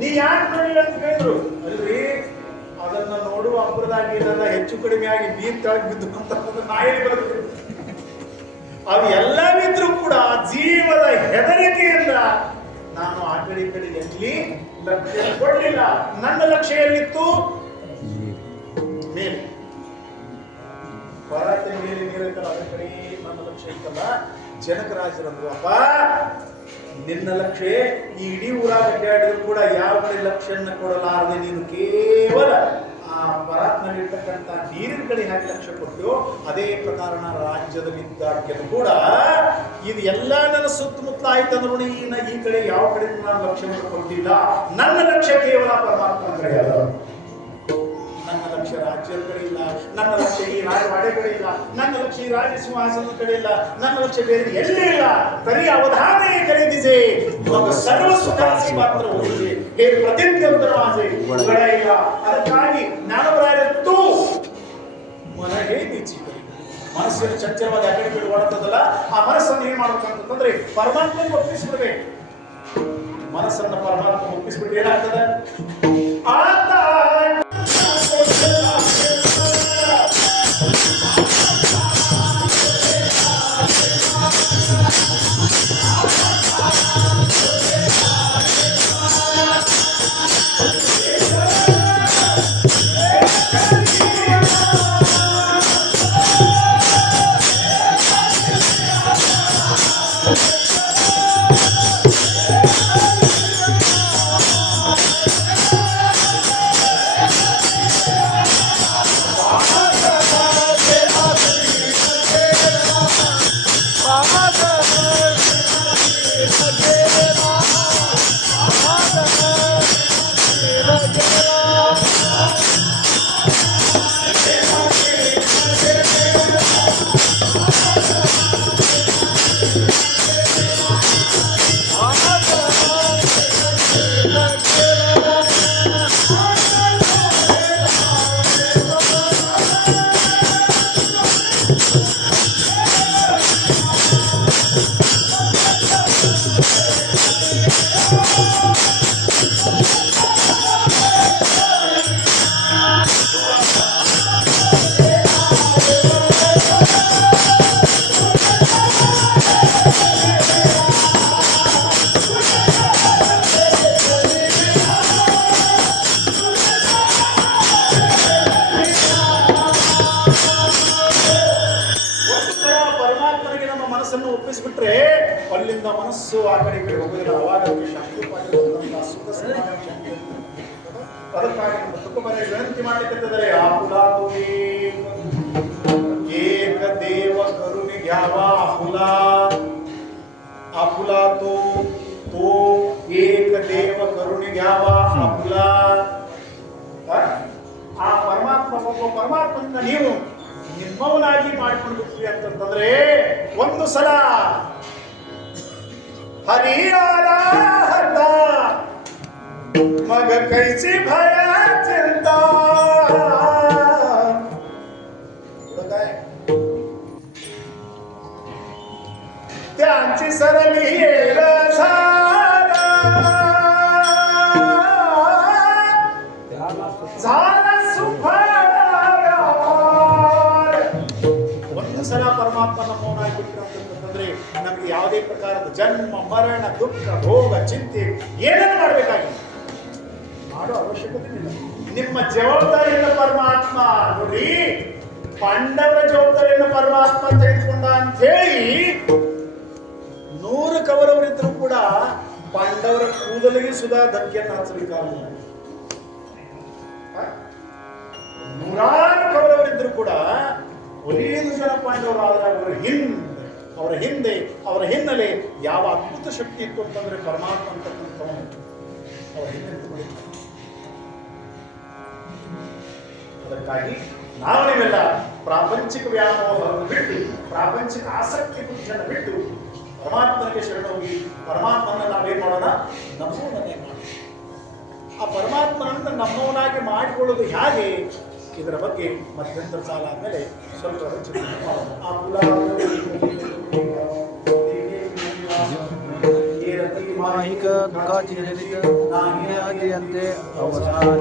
ನೀ ಯಾಕೆ ನೋಡಿಲ್ಲ ಅಂತ ಹೇಳಿದ್ರು. ಅಲ್ರಿ, ಅದನ್ನ ನೋಡುವ ಅಬ್ಬರದಾಗಿ ಇದೆಲ್ಲ ಹೆಚ್ಚು ಕಡಿಮೆ ಆಗಿ ನೀರ್ ತೆಳಗ್ ಬಿದ್ದು ಅಂತ ನಾ ಹೇಳಿ ಬರುತ್ತೆ. ಅವು ಎಲ್ಲ ಬಿದ್ರು ಕೂಡ ಜೀವದ ಹೆದರಿಕೆಯಿಂದ ನಾನು ಆ ಕಡೆ ಈ ಕಡೆ ಎಲ್ಲಿ ಲಕ್ಷ್ಯ ಕೊಡಲಿಲ್ಲ. ನನ್ನ ಲಕ್ಷ್ಯ ಎಲ್ಲಿತ್ತು? ಮೇಲೆ ಪರಾತೆ ಮೇಲೆ ನೀರೈತಲ್ಲ, ಅದ್ರ ಕಡೆ ನನ್ನ ಲಕ್ಷ್ಯ ಇತ್ತಲ್ಲ. ಜನಕರಾಜರಂದ್ರು, ಅಪ್ಪ ನಿನ್ನ ಲಕ್ಷ್ಯ ಈ ಇಡೀ ಊರಾಗ ಅಡ್ಡಾಡಿದ್ರು ಕೂಡ ಯಾವ ಕಡೆ ಲಕ್ಷ್ಯನ್ನ ಕೊಡಲಾರದೆ ನೀನು ಕೇವಲ ಆ ಪರಾತ್ನಲ್ಲಿ ಇರ್ತಕ್ಕಂಥ ನೀರಿನ ಕಡೆ ಹಾಕಿ ಲಕ್ಷ್ಯ ಕೊಟ್ಟು, ಅದೇ ಪ್ರಕಾರ ನಾನು ರಾಜ್ಯದಲ್ಲಿದ್ದಾಗ್ಯೂ ಕೂಡ ಇದು ಎಲ್ಲ ನನ್ನ ಸುತ್ತಮುತ್ತ ಆಯ್ತಂದ್ರು ಈ ಕಡೆ ಯಾವ ಕಡೆ ನಾನು ಲಕ್ಷ್ಯವನ್ನು ಕೊಟ್ಟಿಲ್ಲ. ನನ್ನ ಲಕ್ಷ್ಯ ಕೇವಲ ಪರಮಾತ್ಮನ ಕಡೆ ಅಲ್ಲ. ನನ್ನ ಲಕ್ಷ್ಯ ರಾಜ್ಯದ ಕಡೆ ಇಲ್ಲ, ನನ್ನ ಲಕ್ಷ್ಯ ಈ ರಾಜವಾಡೆ ಕಡೆ ಇಲ್ಲ, ನನ್ನ ಲಕ್ಷ್ಯ ಈ ರಾಜ ಸಿಂಹಾಸನದ ಕಡೆ ಇಲ್ಲ, ನನ್ನ ಲಕ್ಷ್ಯ ಬೇರೆ ಎಲ್ಲೇ ಇಲ್ಲ. ತರಿ ಅವಧಾನೆ ಖರೀದಿಸೆ ಸರ್ವ ಸುಖಾಸಿ ಮಾತ್ರ ಹೋಗಿದೆ, ಹೇ ಪ್ರತಿನಿತ್ಯಂತರವಾಸೆ ಉಗಳ ಇಲ್ಲ. ಅದಕ್ಕಾಗಿ ಜ್ಞಾನವರಾಯತ್ತು ಮನಗೆ ಬೀಚಿ ಮನಸ್ಸಿನ ಚಂಚಲವಾದ ಆ ಕಡೆ ಕಡೆ ಓಡುತ್ತದಲ್ಲ, ಆ ಮನಸ್ಸನ್ನು ಏನ್ ಮಾಡ್ಬೇಕಂತಂದ್ರೆ ಪರಮಾತ್ಮನಿಗೆ ಒಪ್ಪಿಸ್ಬಿಡ್ಬೇಕು. ಮನಸ್ಸನ್ನ ಪರಮಾತ್ಮ ಒಪ್ಪಿಸ್ಬಿಟ್ರೆ ಏನಾಗ್ತದೆ? ಆತ ಬಿಟ್ರೆ ಅಲ್ಲಿಂದ ಮನಸ್ಸು ಆ ಕಡೆ ಈ ಕಡೆ ಹೋಗೋದಿಲ್ಲ. ಅವಾಗ ಅದಕ್ಕೆ ಶಾಂತಿಯುತವಾಗಿರುವಂತಹ ಸುಖ ಸಮಾಧಾನ ಶಾಂತಿ ಇರ್ತದೆ. ಅದಕ್ಕಾಗಿ ನಮ್ಮ ತುಕಬರ ವಿನಂತಿ ಮಾಡಲಿಕ್ಕಿದ್ದಾರೆ. ಆಹುಲಾತುವೇ ಏಕ ದೇವ ಕರುಣಿ ಘ್ಯಾವ ಆಹುಲಾ आपुला तो एक देव करुणी घ्यावा आपुला. ಆ ಪರಮಾತ್ಮ ಒಬ್ಬ ಪರಮಾತ್ಮನ ನೀವು ನಿಮ್ಮವನಾಗಿ ಮಾಡಿಕೊಂಡು ಬಿಟ್ರಿ ಅಂತಂದ್ರೆ ಒಂದು ಸಲ ಹರಿಯಾಲ ಹತ ಮಗ ಕೈಸಿ ಭಯ ಚಿಂತ त्यांची सरली ಒಂದು ಸಲ ಪರಮಾತ್ಮ ನಮ್ಮವನಾಗಿ ಬಿಟ್ಟಂತಂದ್ರೆ ನಮಗೆ ಯಾವುದೇ ಪ್ರಕಾರದ ಜನ್ಮ ಮರಣ ದುಃಖ ರೋಗ ಚಿಂತೆ ಏನನ್ನು ಮಾಡಬೇಕಾಗಿಲ್ಲ, ಮಾಡೋ ಅವಶ್ಯಕತೆ ಇಲ್ಲ. ನಿಮ್ಮ ಜವಾಬ್ದಾರಿಯನ್ನು ಪರಮಾತ್ಮ ನೋಡಿ, ಪಾಂಡವರ ಜವಾಬ್ದಾರಿಯನ್ನು ಪರಮಾತ್ಮ ತೆಗೆದುಕೊಂಡ ಅಂತ ಹೇಳಿ 100 ಕೌರವರಿದ್ರು ಕೂಡ ಪಾಂಡವರ ಕೂದಲಿಗೆ ಸುಧಾ ಧಕ್ಕೆಯನ್ನು ಹಚ್ಚಬೇಕಾಗಿಲ್ಲ. 100 ಕೌರವರಿದ್ರು ಕೂಡ 5 ಜನ ಪಾಂಡವರಾದರೆ ಅವರ ಹಿಂದೆ ಅವರ ಹಿನ್ನೆಲೆ ಯಾವ ಅದ್ಭುತ ಶಕ್ತಿ ಇತ್ತು ಅಂತಂದ್ರೆ ಪರಮಾತ್ಮ ಅಂತಕ್ಕಂಥವನು ಅವರ ಹಿಂದೆ. ಅದಕ್ಕಾಗಿ ನಾವು ನೀವೆಲ್ಲ ಪ್ರಾಪಂಚಿಕ ವ್ಯಾಮೋಹವನ್ನು ಬಿಟ್ಟು, ಪ್ರಾಪಂಚಿಕ ಆಸಕ್ತಿ ಬುದ್ಧಿಯನ್ನು ಬಿಟ್ಟು ಪರಮಾತ್ಮನಿಗೆ ಶರಣೋಗಿ ಪರಮಾತ್ಮನ ನಾವೇನ್ ಮಾಡೋಣ, ನಮ್ಮವನೇ ಮಾಡೋಣ. ಆ ಪರಮಾತ್ಮನನ್ನು ನಮ್ಮವನಾಗಿ ಮಾಡಿಕೊಳ್ಳೋದು ಹೇಗೆ, ಇದರ ಬಗ್ಗೆ ಮಧ್ಯಂತರ ಸಾಲ ಆದ್ಮೇಲೆ ಸ್ವಲ್ಪ ಚಿಂತನೆ ಮಾಡೋಣ. ಮಾಹಿಕ ದುಃಖಾತಿ ನಾಹಿಯಂತೆ ಅವಸಾನ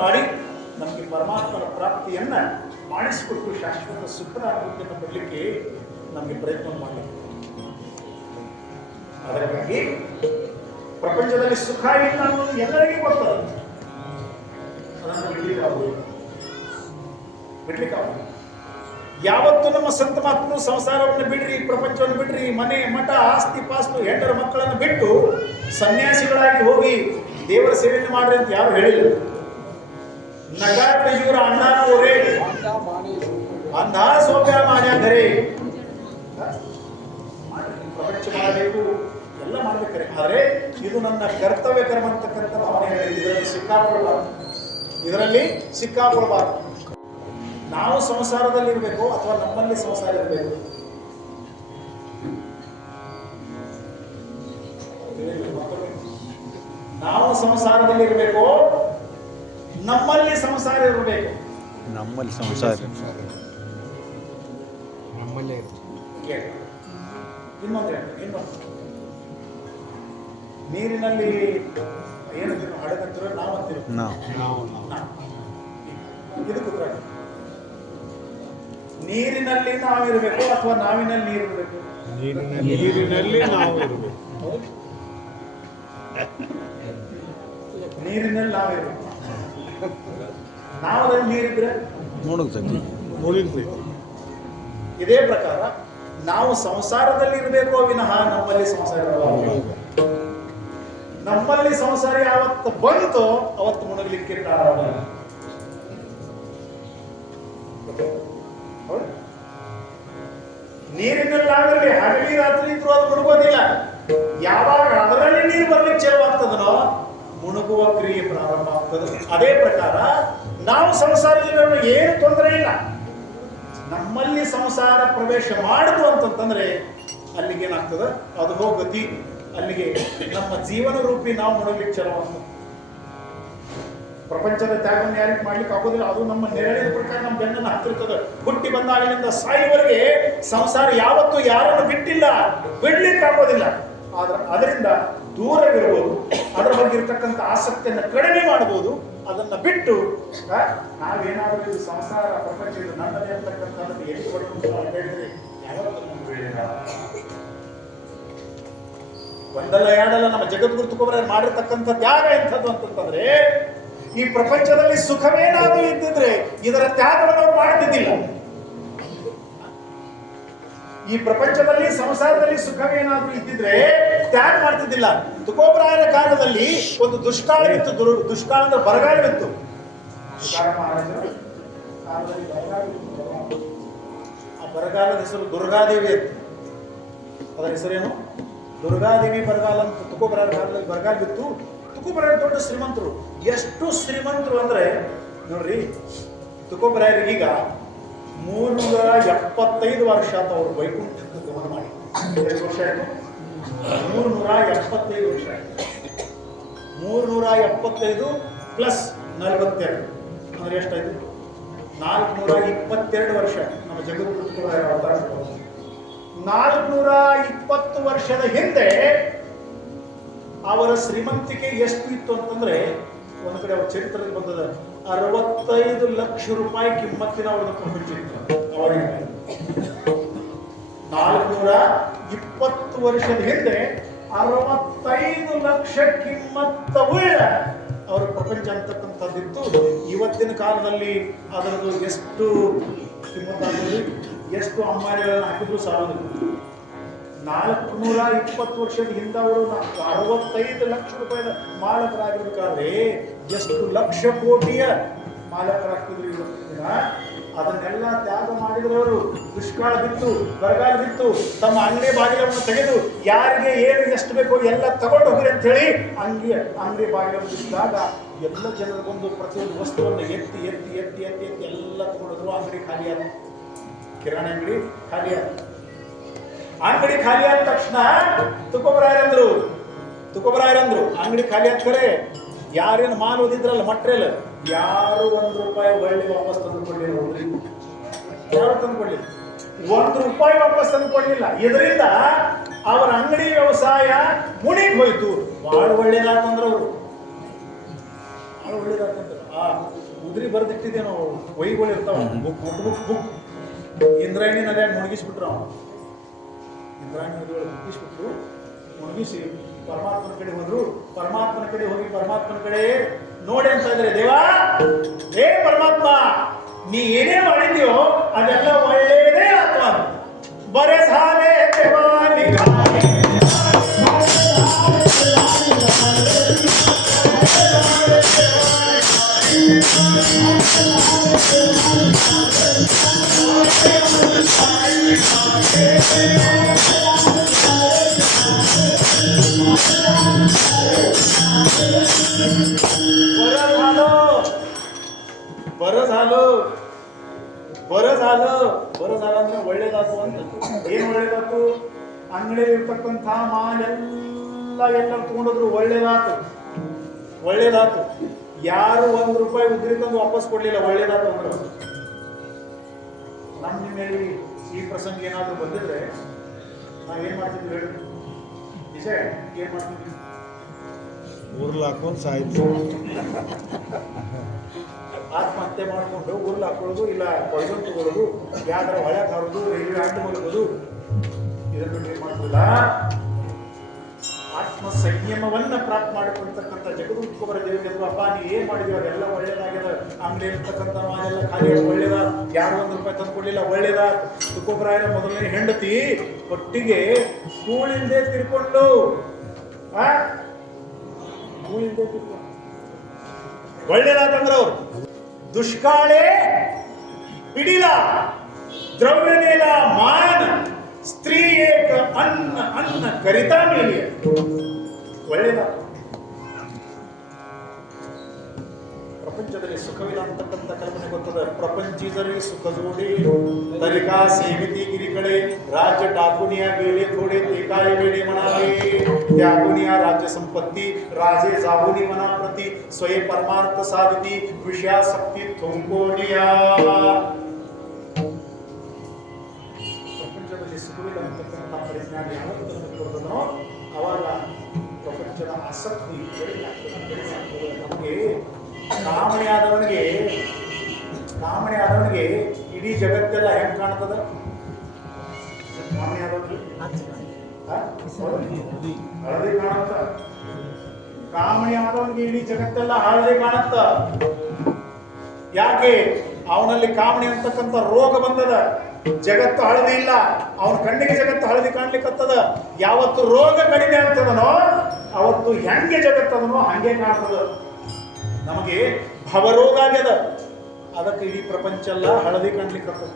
ಮಾಡಿ ನಮಗೆ ಪರಮಾತ್ಮನ ಪ್ರಾಪ್ತಿಯನ್ನ ಮಾಡಿಸಿಕೊಟ್ಟು ಶಾಶ್ವತ ಸುಖದ ಆರೋಗ್ಯವನ್ನು ಪಡಲಿಕ್ಕೆ ನಮಗೆ ಪ್ರಯತ್ನ ಮಾಡಬೇಕು. ಅದಕ್ಕಾಗಿ ಪ್ರಪಂಚದಲ್ಲಿ ಸುಖ ಇಲ್ಲ ಅನ್ನೋದು ಎಲ್ಲರಿಗೂ ಗೊತ್ತದ. ಅದನ್ನು ಬಿಡ್ಲಿಕ್ಕಾಗುವುದು. ಯಾವತ್ತು ನಮ್ಮ ಸಂತ ಮಹಾತ್ಮರು ಸಂಸಾರವನ್ನು ಬಿಡ್ರಿ, ಪ್ರಪಂಚವನ್ನು ಬಿಡ್ರಿ, ಮನೆ ಮಠ ಆಸ್ತಿ ಪಾಸ್ತು ಹೆಂಡರ ಮಕ್ಕಳನ್ನು ಬಿಟ್ಟು ಸನ್ಯಾಸಿಗಳಾಗಿ ಹೋಗಿ ದೇವರ ಸೇವೆಯನ್ನು ಮಾಡ್ರಿ ಅಂತ ಯಾರು ಹೇಳಿಲ್ಲ. ನಗಾಟ ಇವರ ಅಣ್ಣ ಅವರೇ ಅಂಧ ಸೌಖ್ಯ ಮಾಡ್ಯ ಘರೆ ಪ್ರಪಂಚ ಮಾಡಬೇಕು, ಎಲ್ಲ ಮಾಡ್ಬೇಕಾರೆ. ಆದರೆ ಇದು ನನ್ನ ಕರ್ತವ್ಯ ಕರ್ಮ ಅಂತಕ್ಕಂಥ ಭಾವನೆ ಇದರಲ್ಲಿ ಸಿಕ್ಕಾಪಡಬಾರ್ದು. ಇದರಲ್ಲಿ ಸಿಕ್ಕಾಕೊಳ್ಬಾರ್ದು. ನಾವು ಸಂಸಾರದಲ್ಲಿ ಇರಬೇಕು ಅಥವಾ ನಮ್ಮಲ್ಲಿ ಸಂಸಾರ ಇರಬೇಕು? ನಾವು ಸಂಸಾರದಲ್ಲಿ ಇರಬೇಕು, ನಮ್ಮಲ್ಲಿ ಸಂಸಾರ ಇರಬೇಕು. ನಮ್ಮಲ್ಲಿ ಸಂಸಾರ ನಮ್ಮಲ್ಲೇ ಇರುತ್ತೆ. ಇನ್ನೊಂದು ನೀರಿನಲ್ಲಿ ಏನಂತೀವಿ, ಹಡಗಂತಿರೋ ನಾವು ಅಂತೀವಿ. ಇದಕ್ಕೆ ಉತ್ತರ. ನೀರಿನಲ್ಲಿ ನಾವಿರಬೇಕು ಅಥವಾ ನಾವಿನಲ್ಲಿ ನೀರಿರಬೇಕು? ನೀರಿನಲ್ಲಿ ನಾವು ಇರಬೇಕು. ನೀರಿನಲ್ಲಿ ನಾವಿರಬೇಕು. ನಾವಲ್ಲಿ ನೀರಿದ್ರೆ ಮುಳುಗ್ತೈತಿ. ಇದೇ ಪ್ರಕಾರ ನಾವು ಸಂಸಾರದಲ್ಲಿ ಇರಬೇಕು ವಿನಃ ನಮ್ಮಲ್ಲಿ ಸಂಸಾರ ಇರಬಾರದು. ನಮ್ಮಲ್ಲಿ ಸಂಸಾರ ಯಾವತ್ತು ಬಂತು ಅವತ್ತು ಮುಳುಗಲಿಕ್ಕೆ ಕಾರಣ. ನೀರಿನಲ್ಲಿ ನಾವಿರಲಿ, ಹಗಲಿ ರಾತ್ರಿ ಇದ್ರು ಅದು ಮುಳುಗೋದಿಲ್ಲ. ಯಾವಾಗ ಅದರಲ್ಲಿ ನೀರು ಬರ್ಲಿಕ್ಕೆ ಚಲವಾಗ್ತದನೋ ಮುಳುಗುವ ಕ್ರಿಯೆ ಪ್ರಾರಂಭ ಆಗ್ತದೆ. ಅದೇ ಪ್ರಕಾರ ನಾವು ಸಂಸಾರದಲ್ಲಿ ಏನು ತೊಂದರೆ ಇಲ್ಲ. ನಮ್ಮಲ್ಲಿ ಸಂಸಾರ ಪ್ರವೇಶ ಮಾಡಿತು ಅಂತಂತಂದ್ರೆ ಅಲ್ಲಿಗೆ ಏನಾಗ್ತದೆ, ಅದು ಹೋಗತಿ, ಅಲ್ಲಿಗೆ ನಮ್ಮ ಜೀವನ ರೂಪಿ ನಾವು ಮುಳುಗಲಿಕ್ಕೆ ಚಲವಾಗ್ತದೆ. ಪ್ರಪಂಚದ ತ್ಯಾಗವನ್ನು ಯಾರಿಗೆ ಮಾಡ್ಲಿಕ್ಕೆ ಆಗೋದಿಲ್ಲ. ಅದು ನಮ್ಮ ನೆರಳಿನ ಪ್ರಕಾರ ನಮ್ಮ ಬೆನ್ನನ್ನು ಹತ್ತಿರ್ತದೆ. ಹುಟ್ಟಿ ಬಂದಾಗಲಿಂದ ಸಾಯುವವರೆಗೆ ಸಂಸಾರ ಯಾವತ್ತೂ ಯಾರನ್ನು ಬಿಟ್ಟಿಲ್ಲ, ಬಿಡ್ಲಿಕ್ಕೆ ಆಗೋದಿಲ್ಲ. ಆದ್ರೆ ಅದರಿಂದ ದೂರವಿರಬಹುದು, ಅದರ ಬಗ್ಗೆ ಇರ್ತಕ್ಕಂಥ ಆಸಕ್ತಿಯನ್ನು ಕಡಿಮೆ ಮಾಡಬಹುದು. ಅದನ್ನ ಬಿಟ್ಟು ನಾವೇನಾದ್ರೂ ಇದು ಸಂಸಾರ ಪ್ರಪಂಚ ಇದು ನನ್ನದೇ ಅಂತಕ್ಕಂಥದ್ದು ಎಲ್ಲಿ ಹೊರಟು ಹೇಳಿದ್ರೆ ಒಂದಲ್ಲ ಎರಡಲ್ಲ ನಮ್ಮ ಜಗದ್ಗುರು ತುಕೋಬರ ಮಾಡಿರ್ತಕ್ಕಂಥ ತ್ಯಾಗ ಎಂಥದ್ದು ಅಂತಂದ್ರೆ, ಈ ಪ್ರಪಂಚದಲ್ಲಿ ಸುಖವೇನಾದ್ರೂ ಇದ್ದಿದ್ರೆ ಇದರ ತ್ಯಾಗವನ್ನು ಅವರು ಮಾಡ್ತಿದ್ದಿಲ್ಲ. ಈ ಪ್ರಪಂಚದಲ್ಲಿ ಸಂಸಾರದಲ್ಲಿ ಸುಖವೇನಾದ್ರೂ ಇದ್ದಿದ್ರೆ ತ್ಯಾಗ ಮಾಡ್ತಿದ್ದಿಲ್ಲ. ತುಕೋಬರಾಯರ ಕಾಲದಲ್ಲಿ ಒಂದು ದುಷ್ಕಾಲವಿತ್ತು. ದುಷ್ಕಾಲ ಅಂದ್ರೆ ಬರಗಾಲವಿತ್ತು. ಆ ಬರಗಾಲದ ಹೆಸರು ದುರ್ಗಾದೇವಿ ಅಂತ. ಅದರ ಹೆಸರೇನು? ದುರ್ಗಾದೇವಿ ಬರಗಾಲ ಅಂತ. ತುಕೋಬರಾಯರ ಕಾಲದಲ್ಲಿ ಬರಗಾಲ ಬಿತ್ತು. ತುಕೋಬರಾಯರ ದೊಡ್ಡ ಶ್ರೀಮಂತರು. ಎಷ್ಟು ಶ್ರೀಮಂತರು ಅಂದ್ರೆ ನೋಡ್ರಿ, ತುಕೋಬರಾಯರಿಗೀಗ 375 ವರ್ಷ ಅಂತ ಅವರು ವೈಕುಂಠಕ್ಕೆ ಗಮನ ಮಾಡಿ. ಎಷ್ಟು ವರ್ಷ ಆಯಿತು? 375 ವರ್ಷ ಆಯಿತು. 375 ಪ್ಲಸ್ 42 ಅಂದ್ರೆ ಎಷ್ಟಾಯ್ತು? 422 ವರ್ಷ ನಮ್ಮ ಜಗದ್ಗುರು ತುಕೋಬರಾಯರ ಅವತಾರ. 420 ವರ್ಷದ ಹಿಂದೆ ಅವರ ಶ್ರೀಮಂತಿಕೆ ಎಷ್ಟು ಇತ್ತು ಅಂತಂದ್ರೆ, ಒಂದು ಕಡೆ ಅವ್ರ ಚರಿತ್ರೆಯಲ್ಲಿ ಬಂದದ 65 ಲಕ್ಷ ರೂಪಾಯಿ ಕಿಮ್ಮತ್ತಿನ ಅವರ ಪ್ರಪಂಚ ಇತ್ತು. 420 ವರ್ಷದ ಹಿಂದೆ 65 ಲಕ್ಷ ಕಿಮ್ಮತ್ತವುಳ್ಳ ಅವರ ಪ್ರಪಂಚ ಅಂತಕ್ಕಂಥದ್ದಿತ್ತು. ಇವತ್ತಿನ ಕಾಲದಲ್ಲಿ ಅದರದ್ದು ಎಷ್ಟು ಕಿಮ್ಮತ್ತಾಗೋದು, ಎಷ್ಟು ಅಂಬಾರಿಗಳನ್ನು ಹಾಕಿದ್ರು ಸಾಲೋದಿಲ್ಲ. 420 ವರ್ಷದ ಹಿಂದೆ ಅವರು 65 ಲಕ್ಷ ರೂಪಾಯಿದ ಮಾಲಕರಾಗಿರ್ಬೇಕಾದ್ರೆ ಎಷ್ಟು ಲಕ್ಷ ಕೋಟಿಯ ಮಾಲಕರಾಗ್ತಿದ್ರು ಇವತ್ತಿನ. ಅದನ್ನೆಲ್ಲ ತ್ಯಾಗ ಮಾಡಿದವರು. ದುಷ್ಕಾಲ ಬಿತ್ತು, ಬರಗಾಲ ಬಿತ್ತು, ತಮ್ಮ ಅಂಗಡಿ ಬಾಗಿಲವನ್ನು ತೆಗೆದು ಯಾರಿಗೆ ಏನು ಎಷ್ಟು ಬೇಕೋ ಎಲ್ಲ ತಗೊಂಡು ಹೋಗ್ರಿ ಅಂತ ಹೇಳಿ ಅಂಗಡಿ ಬಾಗಿಲನ್ನು ಬಿಸಿದಾಗ ಎಲ್ಲ ಜನರು ಬಂದು ಪ್ರತಿಯೊಂದು ವಸ್ತುವನ್ನು ಎತ್ತಿ ಎತ್ತಿ ಎತ್ತಿ ಎತ್ತಿ ಎತ್ತಿ ಎಲ್ಲ ತಗೊಂಡಿದ್ರು. ಅಂಗಡಿ ಖಾಲಿಯಾದ, ಕಿರಾಣಿ ಅಂಗಡಿ ಖಾಲಿಯಾದ. ಅಂಗಡಿ ಖಾಲಿ ಆದ ತಕ್ಷಣ ತುಕೋಬರಾಯರಂದ್ರು ಅಂಗಡಿ ಖಾಲಿ ಆಗ್ತಾರೆ. ಯಾರೇನು ಮಾಲ್ ಓದಿದ್ರಲ್ಲ ಮಟ್ರಿಯಲ್, ಯಾರು ₹1 ಒಳ್ಳೆ ವಾಪಸ್ ತಂದುಕೊಳ್ಳಿಲ್ಲ. ಯಾರು ತಂದುಕೊಳ್ಳಿಲ್ಲ, ₹1 ವಾಪಸ್ ತಂದುಕೊಳ್ಳಿಲ್ಲ. ಇದರಿಂದ ಅವರ ಅಂಗಡಿ ವ್ಯವಸಾಯ ಮುಣಿಗ್ ಹೋಯ್ತು. ಬಹಳ ಒಳ್ಳೇದಾತಂದ್ರು ಅವರು, ಬಹಳ ಒಳ್ಳೇದಾತಂದ್ರು. ಆ ಉದ್ರಿ ಬರ್ದಿಟ್ಟಿದ್ದೇನೋ ಒಯ್ಗಳು ಇರ್ತಾವ, book book book book Indrayani ನದಿಯಾಗ ಮುಳುಗಿಸ್ಬಿಟ್ರು. ಅವನು ಇಂದ್ರಾಯಣಿ ನದಿಯೊಳಗೆ ಮುಳುಗಿಸಿ ಪರಮಾತ್ಮನ ಕಡೆ ಹೋದ್ರು. ಪರಮಾತ್ಮನ ಕಡೆ ಹೋಗಿ ಪರಮಾತ್ಮನ ಕಡೆ ನೋಡಿ ಅಂತ ಇದ್ರೆ, ದೇವಾ, ಏ ಪರಮಾತ್ಮ, ನೀ ಏನೇ ಮಾಡಿದ್ಯೋ ಅದೆಲ್ಲ ಒಳ್ಳೇದೇ ಅಥವಾ ಬರೇ ಸಾಲೆ ದೇವಾನಿ बरं झालं ಅಂದ್ರೆ ಒಳ್ಳೇದಾತು ಅಂತ. ಏನ್ ಒಳ್ಳೇದಾತು? ಅಂಗಡಿಯಲ್ಲಿ ಇರ್ತಕ್ಕಂಥ ಮಾಲ್ ಎಲ್ಲ ತಗೊಂಡಿದ್ರು ಒಳ್ಳೇದಾತು. ಯಾರು ₹1 ಉದ್ರಿ ತಂದು ವಾಪಸ್ ಕೊಡ್ಲಿಲ್ಲ, ಒಳ್ಳೇದಾತು ಅಂದ್ರೆ. ನಮ್ಮ ಮೇಲೆ ಈ ಪ್ರಸಂಗ ಏನಾದ್ರು ಬಂದಿದ್ರೆ ನಾವೇನ್ ಮಾಡ್ತಿದ್ವಿ ಹೇಳಿ? ನಿಜ ಏನ್ ಮಾಡ್ತಿದ್ವಿ? ಊರ್ಲ್ ಹಾಕೊಂಡು ಸಾಯ್ತು. ಆತ್ಮಹತ್ಯೆ ಮಾಡಿಕೊಂಡು ಊರ್ಲ್ ಹಾಕೊಳ್ಳೋದು, ಇಲ್ಲ ಕೊಳಗನ್ ತಗೊಳ್ಳೋದು, ಯಾವ್ದಾರ ಹೊಳೆ ಹಾರೋದು, ರೈಲ್ವೆ ಆಟ ಮಾಡೋದು, ಇದನ್ನು ಏನ್ ಮಾಡ್ತಿಲ್ಲ. ಆತ್ಮ ಸಂಯಮವನ್ನ ಪ್ರಾಪ್ತ ಮಾಡಿಕೊಳ್ತಕ್ಕಂಥ ಜಗದುತ್ಕೊಬರ ದೇವರಿಗೆ ಅಪ್ಪ ನೀ ಏನ್ ಮಾಡಿದ್ವಿ ಅದೆಲ್ಲ ಒಳ್ಳೇದಾಗ್ಯದ. ಅಂಗಡಿ ಇರ್ತಕ್ಕಂಥ ಮಾಲೆಲ್ಲ ಖಾಲಿ ಒಳ್ಳೇದ, ಯಾರು ₹1 ತಂದು ಕೊಡ್ಲಿಲ್ಲ, ಒಳ್ಳೇದ. ತುಕೋಬರಾಯನ ಮೊದಲನೇ ಹೆಂಡತಿ ಒಟ್ಟಿಗೆ ಕೂಳಿಂದೆ ತಿರ್ಕೊಂಡು ಒಳ್ಳೇದಾತಂದ್ರ ಅವ್ರು ದುಷ್ಕಾಳೆ ಪಿಡಿಲ ದ್ರವ್ಯನೇಲ ಮಾನ ಸ್ತ್ರೀ ಏಕ ಅನ್ನ ಕರಿತಾ ಮೇಲೆ ಒಳ್ಳೇದ. ಪ್ರಪಂಚದಲ್ಲಿ ಸುಖವಿಲ್ಲ ಅಂತಕ್ಕಂಥ ಕಲ್ಪನೆ ಗೊತ್ತದ. ಪ್ರಪಂಚಿದರೆ ಸುಖ ಜೋಡಿ ತರಿಕಾ ಸೇವಿತಿ ಗಿರಿಕಡೆ ರಾಜ್ಯ टाकुनिया गेले थोडे ते काय वेळे म्हणावे. त्यागुनिया राज्य संपत्ती राजे जागुनी मना प्रति स्वये परमार्थ साधिती विषयासक्ती थोंकोनिया. ಪ್ರಪಂಚದಲ್ಲಿ ಸುಖವಿಲ್ಲ ಅಂತಕ್ಕಂಥ ಪರಿಜ್ಞಾನ ಯಾವತ್ತು ನಮಗೆ ಅವಾಗ ಪ್ರಪಂಚದ ಆಸಕ್ತಿ ನಮಗೆ ಕಾಮಣೆ ಆದವನಿಗೆ ಇಡೀ ಜಗತ್ತೆಲ್ಲ ಹೆಂಗ್ ಕಾಣ್ತದ? ಕಾಮಣೆ ಆದವನಿಗೆ ಹಳದಿ ಕಾಣುತ್ತ. ಕಾಮಣೆ ಆದವನಿಗೆ ಇಡೀ ಜಗತ್ತೆಲ್ಲ ಹಳದಿ ಕಾಣುತ್ತ. ಯಾಕೆ? ಅವನಲ್ಲಿ ಕಾಮಣೆ ಅಂತಕ್ಕಂಥ ರೋಗ ಬಂದದ. ಜಗತ್ತು ಹಳದಿ ಇಲ್ಲ, ಅವನ ಕಣ್ಣಿಗೆ ಜಗತ್ತು ಹಳದಿ ಕಾಣ್ಲಿಕ್ಕತ್ತದ. ಯಾವತ್ತು ರೋಗ ಕಡಿಮೆ ಆಗ್ತದನೋ ಅವತ್ತು ಹೆಂಗೆ ಜಗತ್ತದನೋ ಹಂಗೆ ಕಾಣ್ತದ. ನಮಗೆ ಭವರೋಗ ಆಗ್ಯದ, ಅದಕ್ಕೆ ಇಡೀ ಪ್ರಪಂಚ ಎಲ್ಲ ಹಳದಿ ಕಾಣ್ಲಿಕ್ಕತ್ತದ.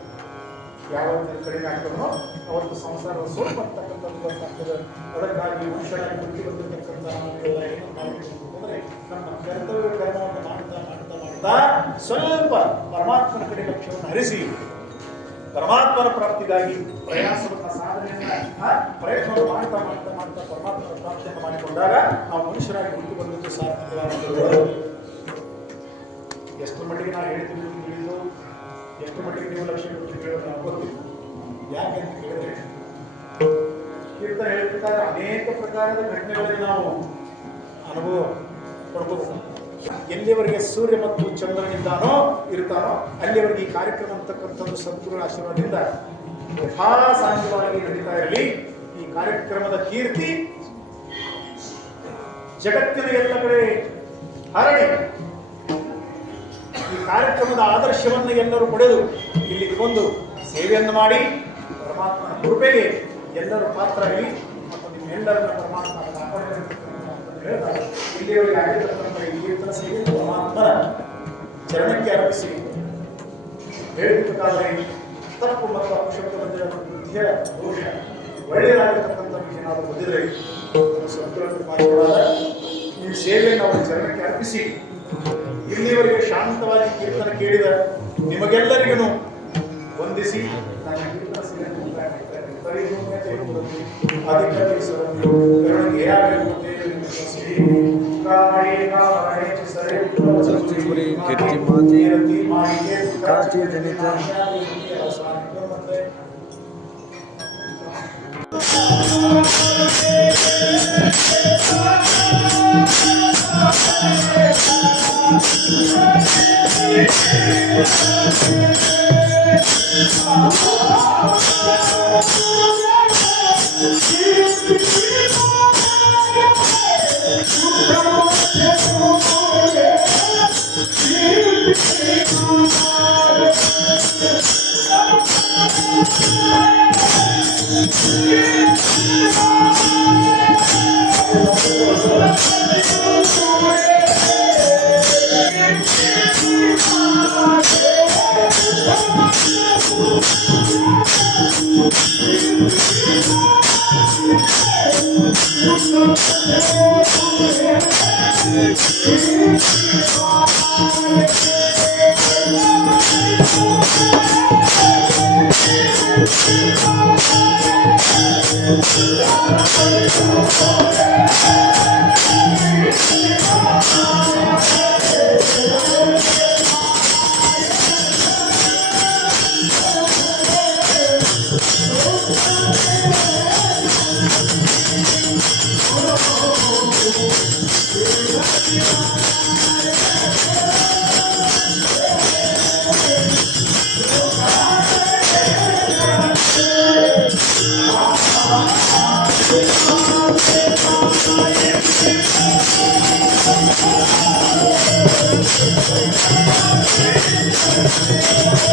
ಯಾವತ್ತು ಕಡಿಮೆ ಆಗ್ತದನೋ ಅವತ್ತು ಸಂಸಾರದ ಸ್ವಲ್ಪ ಅಂತಕ್ಕಂಥದ್ದು ಗೊತ್ತಾಗ್ತದೆ. ಅದಕ್ಕಾಗಿ ಮನುಷ್ಯರಾಗಿ ಬುದ್ಧಿ ಬಂದಿರತಕ್ಕಂಥ ನಾವೆಲ್ಲ ಏನು ಮಾಡಬೇಕು ಅಂದರೆ ನಮ್ಮ ಕರ್ತವ್ಯ ಕರ್ಮವನ್ನು ಮಾಡ್ತಾ ಸ್ವಲ್ಪ ಪರಮಾತ್ಮನ ಕಡೆ ಲಕ್ಷ್ಯವನ್ನು ಹರಿಸಿ ಪರಮಾತ್ಮನ ಪ್ರಾಪ್ತಿಗಾಗಿ ಪ್ರಯಾಸವನ್ನ ಸಾಧನೆಯನ್ನ ಪ್ರಯತ್ನವನ್ನು ಮಾಡ್ತಾ ಪರಮಾತ್ಮನ ಪ್ರಾಪ್ತಿಯನ್ನು ಮಾಡಿಕೊಂಡಾಗ ನಾವು ಮನುಷ್ಯರಾಗಿ ಹುಟ್ಟು ಬಂದದ್ದು ಸಾರ್ಥಕವಾಗುತ್ತದೆ. ಎಷ್ಟು ಮಟ್ಟಿಗೆ ನಾವು ಹೇಳ್ತೀವಿ ತಿಳಿದು, ಎಷ್ಟು ಮಟ್ಟಿಗೆ ನೀವು ಲಕ್ಷ್ಯ ಕೊಟ್ಟು ಹೇಳೋದು ನಾವು ಗೊತ್ತಿಲ್ಲ. ಯಾಕೆ ಅಂತ ಕೇಳಿದ್ರೆ ಕೀರ್ತನ ಹೇಳ್ಬೇಕಾದ್ರೆ ಅನೇಕ ಪ್ರಕಾರದ ಘಟನೆಗಳಲ್ಲಿ ನಾವು ಅನುಭವ ಪಡ್ಬೋದು. ಎಲ್ಲಿವರೆಗೆ ಸೂರ್ಯ ಮತ್ತು ಚಂದ್ರನಿಂದಾನೋ ಇರ್ತಾನೋ ಅಲ್ಲಿವರೆಗೆ ಈ ಕಾರ್ಯಕ್ರಮ ಅಂತಕ್ಕಂಥದ್ದು ಸದ್ಗುರುಗಳ ಆಶೀರ್ವಾದದಿಂದ ಯಥಾಸಾಂಗವಾಗಿ ನಡೀತಾ ಇರಲಿ. ಈ ಕಾರ್ಯಕ್ರಮದ ಕೀರ್ತಿ ಜಗತ್ತಿನ ಎಲ್ಲ ಕಡೆ ಹರಡಿ ಈ ಕಾರ್ಯಕ್ರಮದ ಆದರ್ಶವನ್ನು ಎಲ್ಲರೂ ಪಡೆದು ಇಲ್ಲಿಗೆ ಬಂದು ಸೇವೆಯನ್ನು ಮಾಡಿ ಪರಮಾತ್ಮನ ಕೃಪೆಗೆ ಎಲ್ಲರೂ ಪಾತ್ರರಾಗಿ ಮತ್ತು ನಿಮ್ಮೆಲ್ಲರನ್ನ ಪರಮಾತ್ಮ ಕಾಪಾಡಬೇಕು ಹೇಳ್ತಾರೆ. ಇಲ್ಲಿಯವರೆಗೆ ಆಗಿರ್ತಕ್ಕಂಥ ಈ ಕೀರ್ತನ ಸೇವೆ ಪರಮಾತ್ಮನ ಚರಣಕ್ಕೆ ಅರ್ಪಿಸಿ ಹೇಳಬೇಕಾದ್ರೆ ತಪ್ಪು ಮತ್ತು ಅಪಶಬ್ದ ಬಂದಿರೋ ಬುದ್ಧಿಯ ದೋಷ ಒಳ್ಳೆಯದಾಗಿರ್ತಕ್ಕಂಥ ಏನಾದರೂ ಬಂದಿದ್ರೆ ಸಂತುಲನ ಮಾಡಿಕೊಳ್ಳಾದ ಈ ಸೇವೆಯನ್ನು ಅವರ ಚರಣಕ್ಕೆ ಅರ್ಪಿಸಿ ಇಲ್ಲಿಯವರೆಗೆ ಶಾಂತವಾಗಿ ಕೀರ್ತನ ಕೇಳಿದ ನಿಮಗೆಲ್ಲರಿಗೂ ವಂದಿಸಿ ನನ್ನ ಕೀರ್ತನ ಸೇವೆಯನ್ನು काची जनित Thank you.